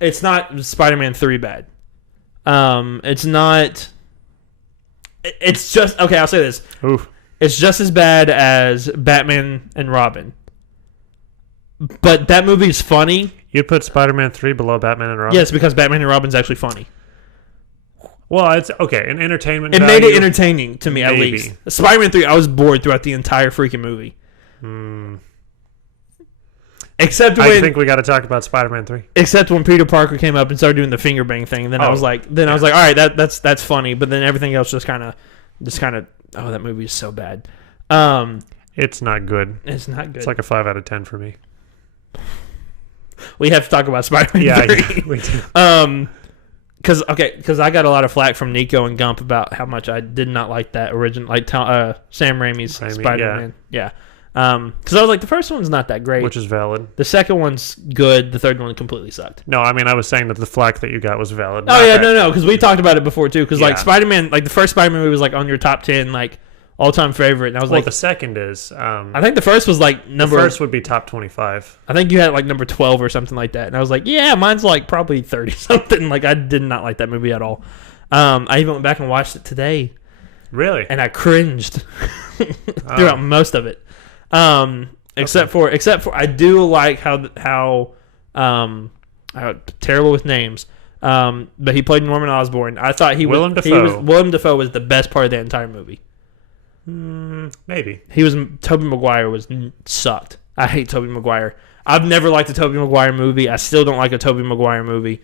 it's not Spider-Man 3 bad. It's not. It's just, okay, I'll say this. Oof. It's just as bad as Batman and Robin. But that movie is funny. You'd put Spider-Man 3 below Batman and Robin? Yes, because Batman and Robin's actually funny. Well, it's okay. An entertainment It value, made it entertaining to me, at least. Spider-Man 3, I was bored throughout the entire freaking movie. Except when... I think we got to talk about Spider-Man 3. Except when Peter Parker came up and started doing the finger bang thing. And then I was like, all right, that's funny. But then everything else just kind of, oh, that movie is so bad. It's not good. It's not good. It's like a 5 out of 10 for me. We have to talk about Spider-Man 3. We do. because I got a lot of flack from Nico and Gump about how much I did not like that original, like Sam Raimi's Spider-Man. Yeah. Because I was like, the first one's not that great, which is valid. The second one's good. The third one completely sucked. No, I mean, I was saying that the flack that you got was valid. Oh yeah, no, because we talked about it before too. Because like Yeah. Spider-Man, like the first Spider-Man movie was like on your top 10, like all-time favorite, and I was Well, like, the second is. I think the first was like number. The first would be top 25. I think you had like number 12 or something like that, and I was like, yeah, mine's like probably 30 something. Like I did not like that movie at all. I even went back and watched it today, Really? and I cringed throughout most of it. Except for I do like how terrible with names. But he played Norman Osborn. I thought Willem Dafoe was the best part of the entire movie. Maybe. Tobey Maguire sucked. I hate Tobey Maguire. I've never liked a Tobey Maguire movie. I still don't like a Tobey Maguire movie.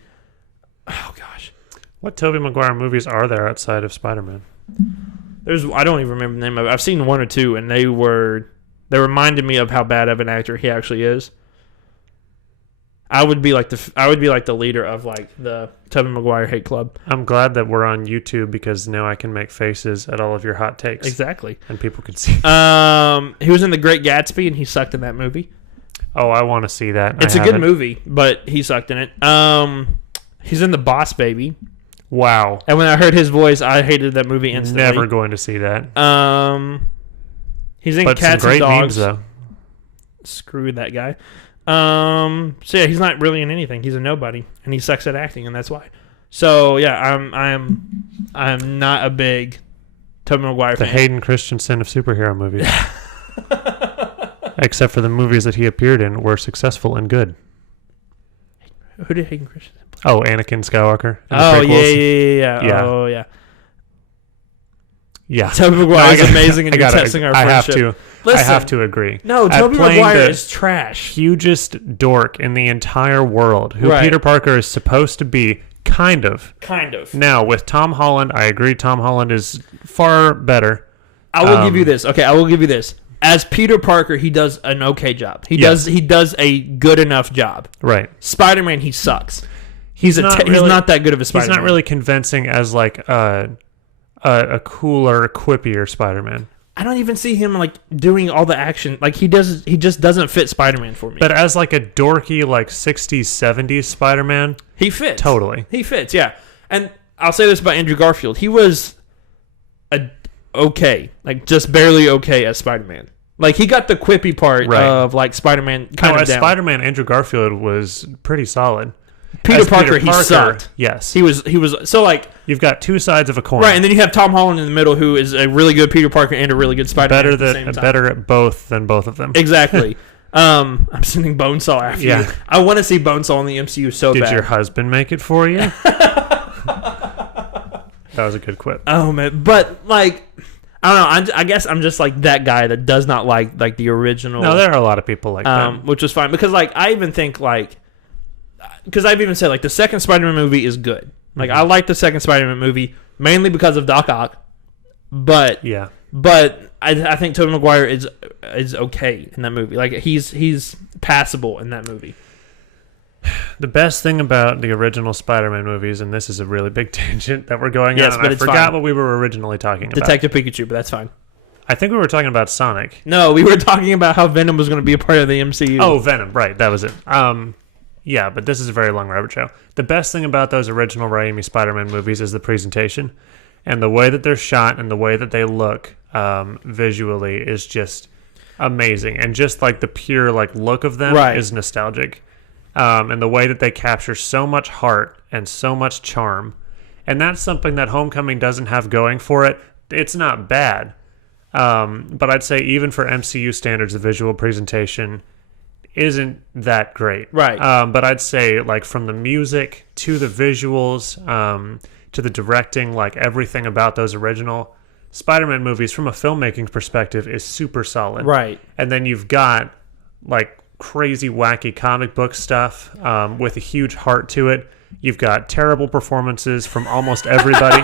Oh gosh. What Tobey Maguire movies are there outside of Spider-Man? I don't even remember the name of it. I've seen one or two, and they reminded me of how bad of an actor he actually is. I would be like the leader of like the Tobey Maguire hate club. I'm glad that we're on YouTube because now I can make faces at all of your hot takes. Exactly. And people can see. He was in The Great Gatsby and he sucked in that movie. Oh, I want to see that. It's a good movie, but he sucked in it. He's in The Boss Baby. Wow. And when I heard his voice, I hated that movie instantly. Never going to see that. He's in but Cats some great and Dogs. memes, though. Screw that guy. So yeah, he's not really in anything. He's a nobody, and he sucks at acting, and that's why. So yeah, I'm not a big Tobey Maguire fan. The Hayden Christensen of superhero movies. Except for the movies that he appeared in were successful and good. Who did Hayden Christensen play? Oh, Anakin Skywalker. Oh yeah. Oh yeah. Yeah. Tobey Maguire is amazing, and you're testing our friendship. I have to agree. No, Tobey Maguire is trash. Hugest dork in the entire world, who Peter Parker is supposed to be, kind of. Now, with Tom Holland, I agree Tom Holland is far better. I will give you this. Okay, I will give you this. As Peter Parker, he does an okay job. He does a good enough job. Right. Spider-Man, he sucks. He's not that good of a Spider-Man. He's not really convincing as like a cooler, quippier Spider-Man. I don't even see him like doing all the action. Like he just doesn't fit Spider-Man for me. But as like a dorky like 60s, 70s Spider-Man, he fits. Totally. He fits, yeah. And I'll say this about Andrew Garfield. He was like just barely okay as Spider-Man. Like he got the quippy part of like Spider-Man kind of down. Spider-Man, Andrew Garfield was pretty solid. Peter Parker, he sucked. Yes. He was so like you've got two sides of a coin. Right, and then you have Tom Holland in the middle who is a really good Peter Parker and a really good Spider-Man better at both than both of them. Exactly. I'm sending Bonesaw after you. I want to see Bonesaw in the MCU so bad. Did your husband make it for you? That was a good quip. Oh man, but like I don't know. I guess I'm just like that guy that does not like the original. No, there are a lot of people like that, which is fine because like I even think like because I've even said like the second Spider-Man movie is good. Like I like the second Spider-Man movie mainly because of Doc Ock, but I think Tobey Maguire is okay in that movie. Like he's passable in that movie. The best thing about the original Spider-Man movies, and this is a really big tangent that we're going on, and I forgot what we were originally talking about. Detective Pikachu, but that's fine. I think we were talking about Sonic. No, we were talking about how Venom was going to be a part of the MCU. Oh, Venom, right, that was it. Yeah, but this is a very long rabbit trail. The best thing about those original Raimi Spider-Man movies is the presentation. And the way that they're shot and the way that they look visually is just amazing. And just like the pure like look of them is nostalgic. And the way that they capture so much heart and so much charm. And that's something that Homecoming doesn't have going for it. It's not bad. But I'd say even for MCU standards, the visual presentation isn't that great. Right. But I'd say like from the music to the visuals to the directing, like everything about those original Spider-Man movies from a filmmaking perspective is super solid. Right. And then you've got like crazy wacky comic book stuff with a huge heart to it. You've got terrible performances from almost everybody.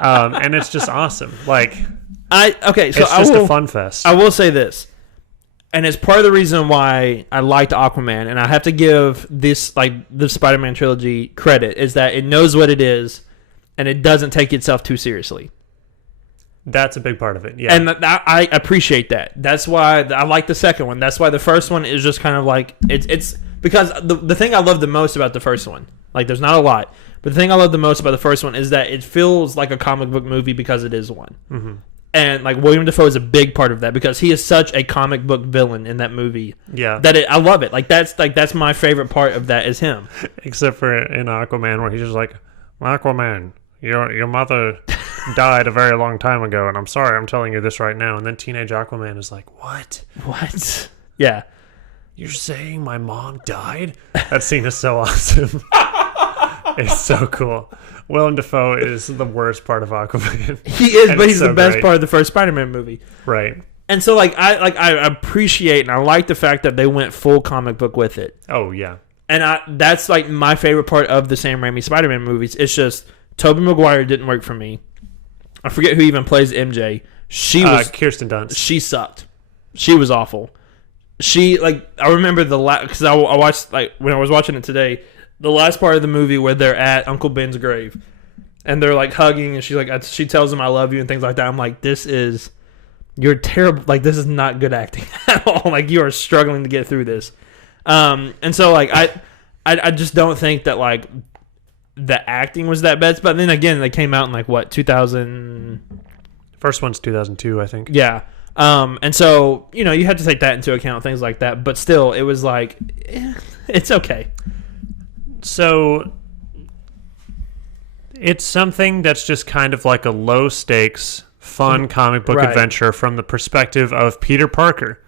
And it's just awesome. Like it's a fun fest. I will say this. And it's part of the reason why I liked Aquaman, and I have to give this, like, the Spider-Man trilogy credit, is that it knows what it is, and it doesn't take itself too seriously. That's a big part of it, yeah. And I appreciate that. That's why I like the second one. That's why the first one is just kind of like, it's because the thing I love the most about the first one, like, there's not a lot, but the thing I love the most about the first one is that it feels like a comic book movie because it is one. Mm-hmm. And, like, William Dafoe is a big part of that because he is such a comic book villain in that movie. Yeah. That I love it. That's my favorite part of that is him. Except for in Aquaman where he's just like, Aquaman, your mother died a very long time ago, and I'm sorry I'm telling you this right now. And then Teenage Aquaman is like, What? Yeah. You're saying my mom died? That scene is so awesome. It's so cool. Willem Dafoe is the worst part of Aquaman. He is, but he's so the best part of the first Spider-Man movie. Right. And so, I appreciate and I like the fact that they went full comic book with it. Oh, yeah. And that's, like, my favorite part of the Sam Raimi Spider-Man movies. It's just, Tobey Maguire didn't work for me. I forget who even plays MJ. She was... Kirsten Dunst. She sucked. She was awful. She, like, I remember because I watched, like, when I was watching it today, the last part of the movie where they're at Uncle Ben's grave and they're, like, hugging and she tells him I love you and things like that. I'm like, you're terrible. Like, this is not good acting at all. Like, you are struggling to get through this. And so, like, I just don't think that, like, the acting was that bad. But then again, they came out in, like, what, 2000? First one's 2002, I think. Yeah. And so, you had to take that into account, things like that. But still, it was like, it's okay. So it's something that's just kind of like a low-stakes, fun comic book adventure from the perspective of Peter Parker.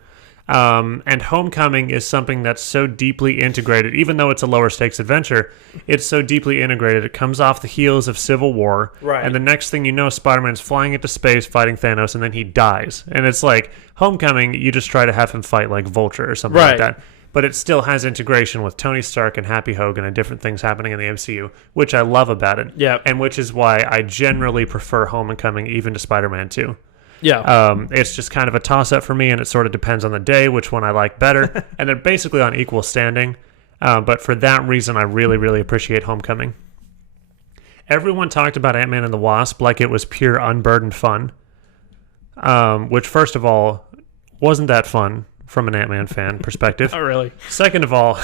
And Homecoming is something that's so deeply integrated. Even though it's a lower-stakes adventure, it's so deeply integrated. It comes off the heels of Civil War. Right. And the next thing you know, Spider-Man's flying into space, fighting Thanos, and then he dies. And it's like, Homecoming, you just try to have him fight like Vulture or something like that. But it still has integration with Tony Stark and Happy Hogan and different things happening in the MCU, which I love about it. Yeah. And which is why I generally prefer Homecoming even to Spider-Man 2. Yeah. It's just kind of a toss-up for me, and it sort of depends on the day which one I like better. And they're basically on equal standing. But for that reason, I really, really appreciate Homecoming. Everyone talked about Ant-Man and the Wasp like it was pure unburdened fun, which, first of all, wasn't that fun from an Ant-Man fan perspective. Not really. Second of all,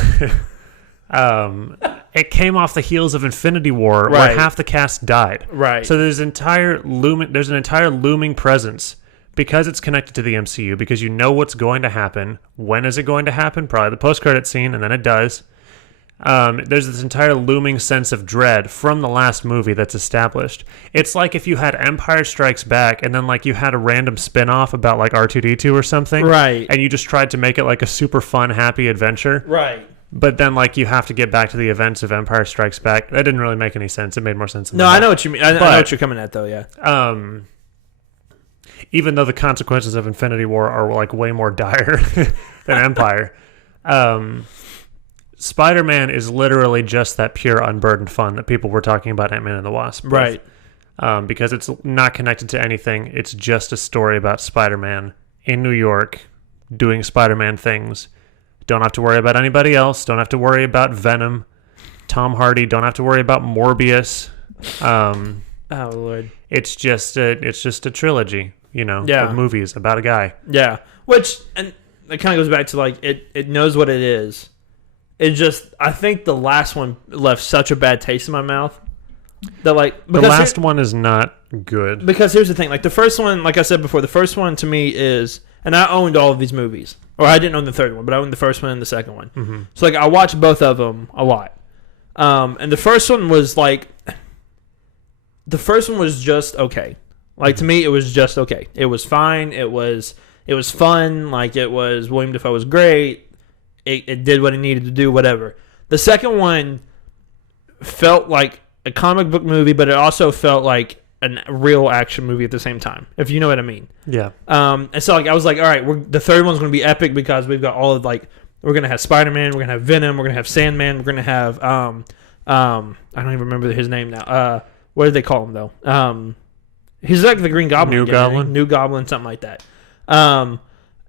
it came off the heels of Infinity War, where half the cast died. Right. So there's an entire looming presence because it's connected to the MCU, because you know what's going to happen. When is it going to happen? Probably the post-credit scene, and then it does. There's this entire looming sense of dread from the last movie that's established. It's like if you had Empire Strikes Back and then, like, you had a random spin-off about, like, R2-D2 or something. Right. And you just tried to make it, like, a super fun, happy adventure. Right. But then, like, you have to get back to the events of Empire Strikes Back. That didn't really make any sense. It made more sense. No, I know what you mean. I know what you're coming at, though, yeah. Even though the consequences of Infinity War are, like, way more dire than Empire, Spider-Man is literally just that pure unburdened fun that people were talking about Ant-Man and the Wasp. Right. Because it's not connected to anything. It's just a story about Spider-Man in New York doing Spider-Man things. Don't have to worry about anybody else. Don't have to worry about Venom, Tom Hardy. Don't have to worry about Morbius. Oh, Lord. It's just a trilogy, of movies about a guy. Yeah. Which, and it kind of goes back to, like, it knows what it is. It just, I think the last one left such a bad taste in my mouth that, like, the last one is not good. Because here's the thing, like, the first one, like I said before, the first one to me is, and I owned all of these movies, or I didn't own the third one, but I owned the first one and the second one. Mm-hmm. So, like, I watched both of them a lot. And the first one was just okay. Like, to me, it was just okay. It was fine. It was fun. Like, William Dafoe was great. It did what it needed to do, whatever. The second one felt like a comic book movie, but it also felt like a real action movie at the same time, if you know what I mean. Yeah. And so, like, I was like, all right, the third one's going to be epic because we've got all of, like, we're going to have Spider-Man, we're going to have Venom, we're going to have Sandman, we're going to have, I don't even remember his name now. What did they call him, though? He's like the Green Goblin. New Goblin, something like that.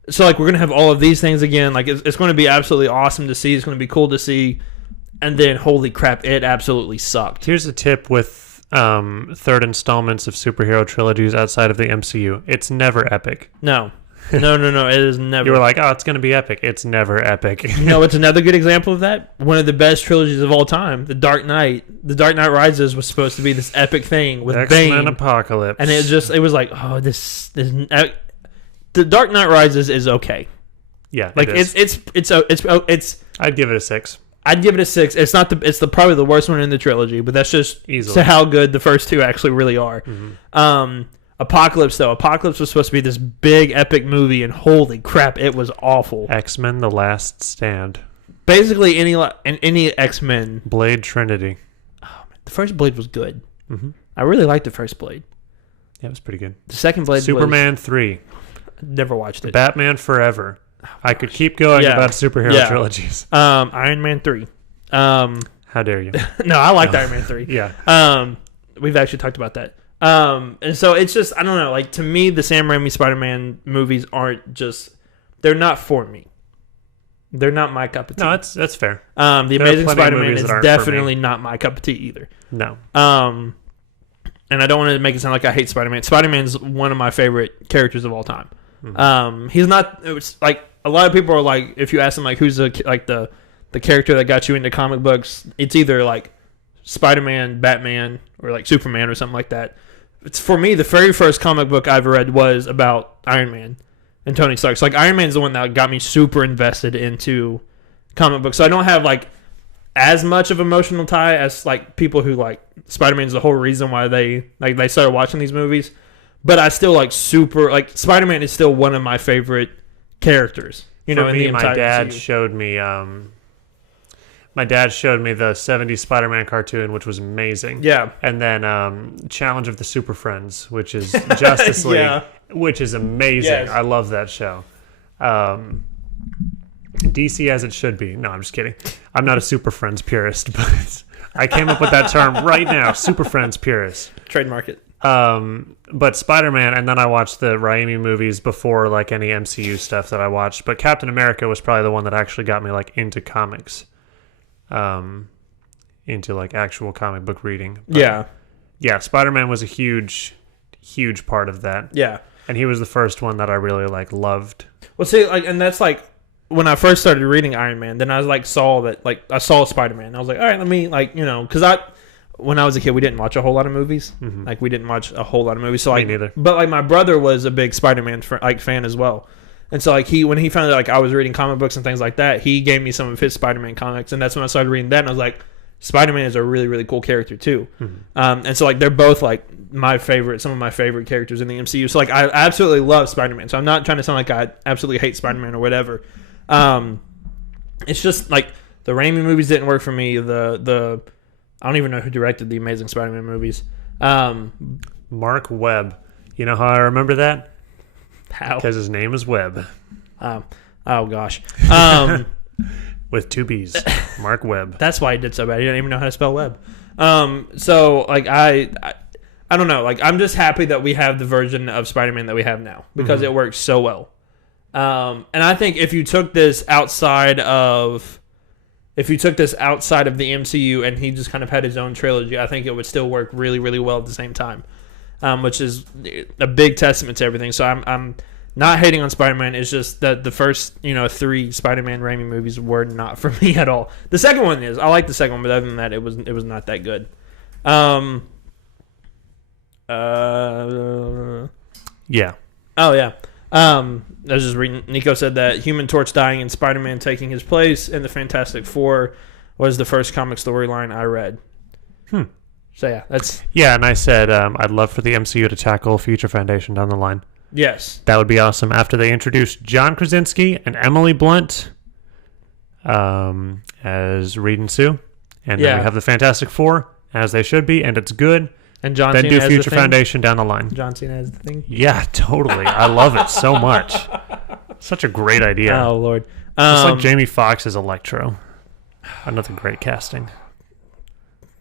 So like we're gonna have all of these things again. Like it's going to be absolutely awesome to see. It's going to be cool to see. And then holy crap, it absolutely sucked. Here's a tip with third installments of superhero trilogies outside of the MCU. It's never epic. No. No. It is never. You were like, oh, it's going to be epic. It's never epic. It's another good example of that. One of the best trilogies of all time, The Dark Knight. The Dark Knight Rises was supposed to be this epic thing with X-Men Bane. Apocalypse. And it was like, oh, this The Dark Knight Rises is okay. Yeah, like it's. I'd give it a 6. I'd give it a 6. It's not probably the worst one in the trilogy, but that's just to how good the first two actually really are. Mm-hmm. Apocalypse was supposed to be this big epic movie, and holy crap, it was awful. X-Men: The Last Stand. Basically, any X-Men. Blade Trinity. Oh, man. The first Blade was good. Mm-hmm. I really liked the first Blade. Yeah, it was pretty good. The second Blade Superman 3. Never watched it. Batman Forever. Oh, I could keep going about superhero trilogies. Iron Man 3. How dare you? No, I liked Iron Man 3. Yeah. We've actually talked about that. And so it's just, I don't know, like to me, the Sam Raimi Spider-Man movies they're not for me. They're not my cup of tea. No, that's fair. The Amazing Spider-Man is definitely not my cup of tea either. No. And I don't want to make it sound like I hate Spider-Man. Spider-Man's one of my favorite characters of all time. Mm-hmm. He's not, it's like, a lot of people are like, if you ask them like who's the character that got you into comic books, it's either like Spider-Man, Batman, or like Superman or something like that. It's for me, the very first comic book I ever read was about Iron Man and Tony Stark. So like Iron Man's the one that got me super invested into comic books. So I don't have like as much of emotional tie as like people who like Spider-Man's the whole reason why they started watching these movies. But I still like Spider-Man is still one of my favorite characters. In the entire my dad MCU. showed me. My dad showed me the 70s Spider-Man cartoon, which was amazing. Yeah. And then Challenge of the Super Friends, which is Justice League, which is amazing. Yes. I love that show. DC as it should be. No, I'm just kidding. I'm not a Super Friends purist, but I came up with that term right now. Super Friends purist. Trademark it. But Spider-Man, and then I watched the Raimi movies before like any MCU stuff that I watched. But Captain America was probably the one that actually got me like into comics. Into like actual comic book reading. But, yeah, Spider-Man was a huge part of that. Yeah. And he was the first one that I really like loved. Well, see, like, and that's like when I first started reading Iron Man, then I like saw that, like, I saw Spider-Man. I was like, all right, let me, like, because when I was a kid, we didn't watch a whole lot of movies. Mm-hmm. Like, we didn't watch a whole lot of movies. So, like, me neither. But like, my brother was a big Spider-Man fan as well. And so, like, when he found out like I was reading comic books and things like that, he gave me some of his Spider-Man comics, and that's when I started reading that. And I was like, Spider-Man is a really, really cool character too. Mm-hmm. And so, like, they're both like some of my favorite characters in the MCU. So, like, I absolutely love Spider-Man. So I'm not trying to sound like I absolutely hate Spider-Man or whatever. It's just like the Raimi movies didn't work for me. The I don't even know who directed the Amazing Spider-Man movies. Mark Webb. You know how I remember that? How? Because his name is Webb. Oh gosh. With 2 B's. Mark Webb. That's why he did so bad. He didn't even know how to spell Webb. So like I don't know. Like, I'm just happy that we have the version of Spider-Man that we have now because it works so well. And I think if you took this outside of the MCU and he just kind of had his own trilogy, I think it would still work really, really well at the same time. Which is a big testament to everything. So I'm not hating on Spider-Man. It's just that the first, 3 Spider-Man Raimi movies were not for me at all. The second one is. I like the second one, but other than that, it was not that good. Yeah. Oh, yeah. I was just reading. Nico said that Human Torch dying and Spider-Man taking his place in the Fantastic Four was the first comic storyline I read. So, yeah, that's... Yeah, and I said I'd love for the MCU to tackle Future Foundation down the line. Yes. That would be awesome. After they introduced John Krasinski and Emily Blunt as Reed and Sue. And then we have the Fantastic Four, as they should be, and it's good. And John then Cena do Future Foundation down the line. John Cena has the thing? Yeah, totally. I love it so much. Such a great idea. Oh, Lord. Just like Jamie Foxx as Electro. Another great casting.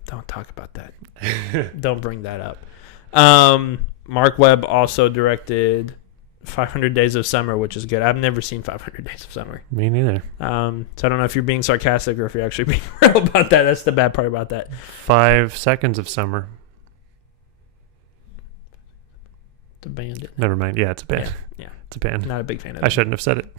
Don't talk about that. Don't bring that up. Mark Webb also directed 500 Days of Summer, which is good. I've never seen 500 Days of Summer. Me neither. So I don't know if you're being sarcastic or if you're actually being real about that. That's the bad part about that. 5 Seconds of Summer. It's a band. Never mind. Yeah, it's a band. Yeah. It's a band. Not a big fan of it. I shouldn't have said it.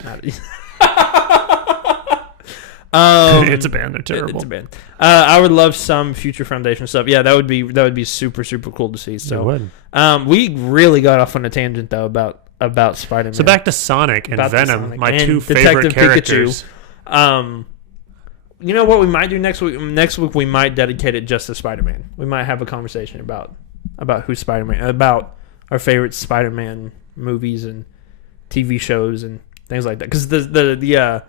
It's a band. They're terrible. It's a band. I would love some Future Foundation stuff. Yeah, that would be super, super cool to see. So it would. We really got off on a tangent though about Spider-Man. So back to Sonic and Venom, my two Detective favorite characters. Pikachu. You know what we might do next week? Next week we might dedicate it just to Spider-Man. We might have a conversation about who's Spider-Man, about our favorite Spider-Man movies and TV shows and things like that. Because the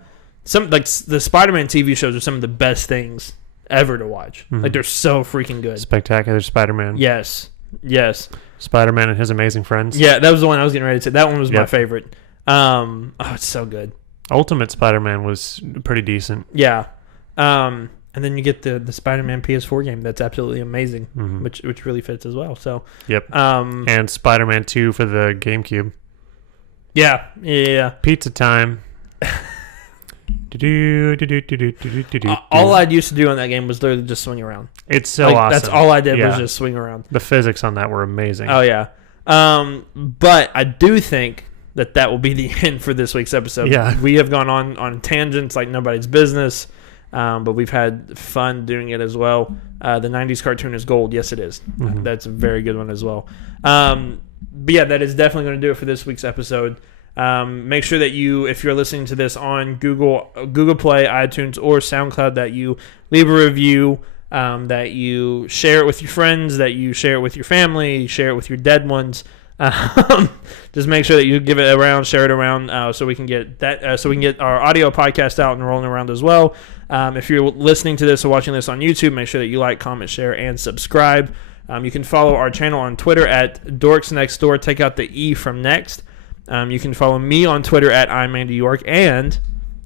Spider-Man TV shows are some of the best things ever to watch. Mm-hmm. Like they're so freaking good. Spectacular Spider-Man. Yes. Spider-Man and His Amazing Friends. Yeah, that was the one I was getting ready to say. That one was my favorite. It's so good. Ultimate Spider-Man was pretty decent. Yeah. And then you get the Spider-Man PS4 game that's absolutely amazing, which really fits as well. So yep. And Spider-Man 2 for the GameCube. Yeah. Pizza time. All I used to do on that game was literally just swing around. It's so awesome. That's all I did was just swing around. The physics on that were amazing. Oh yeah. But I do think that will be the end for this week's episode. Yeah. We have gone on tangents like nobody's business, but we've had fun doing it as well. The 90s cartoon is gold. Yes, it is. Mm-hmm. That's a very good one as well. But yeah, that is definitely going to do it for this week's episode. Make sure that if you're listening to this on Google Play, iTunes, or SoundCloud, that you leave a review, that you share it with your friends, that you share it with your family, share it with your dead ones. Just make sure that you give it around, share it around, so we can get that, so we can get our audio podcast out and rolling around as well. If you're listening to this or watching this on YouTube, make sure that you like, comment, share, and subscribe. You can follow our channel on Twitter at Dorks Next Door. Take out the E from next. You can follow me on Twitter at I'm Andy York, and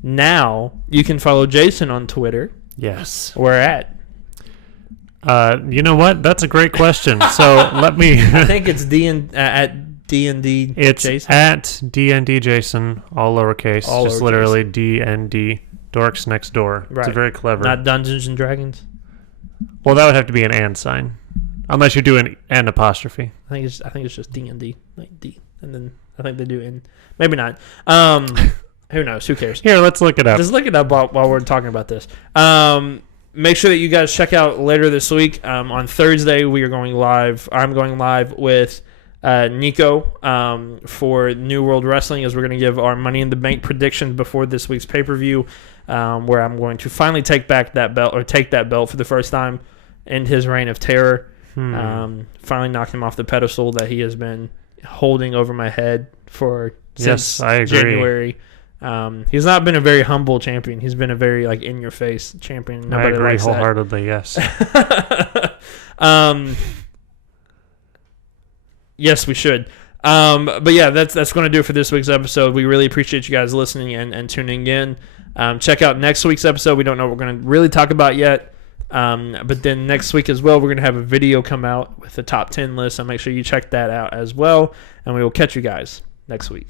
now you can follow Jason on Twitter. Yes. Where at? You know what? That's a great question. So let me. I think it's at D&D. It's Jason. At D&D Jason, all lowercase, all just lowercase. literally D&D Dorks Next Door. Right. It's very clever. Not Dungeons and Dragons. Well, that would have to be an and sign, unless you're doing an apostrophe. I think it's just D&D, like D, and then I think they do in. Maybe not. Who knows? Who cares? Here, let's look it up. Just look it up while we're talking about this. Make sure that you guys check out later this week. On Thursday, we are going live. I'm going live with Nico for New World Wrestling, as we're going to give our Money in the Bank predictions before this week's pay-per-view, where I'm going to finally take that belt for the first time in his reign of terror. Finally knock him off the pedestal that he has been holding over my head since I agree. January. He's not been a very humble champion. He's been a very in your face champion. Nobody I agree likes wholeheartedly. Yes. Yes, we should. But yeah, that's going to do it for this week's episode. We really appreciate you guys listening and tuning in. Check out next week's episode. We don't know what we're going to really talk about yet. But then next week as well, we're going to have a video come out with the top 10 list. So make sure you check that out as well. And we will catch you guys next week.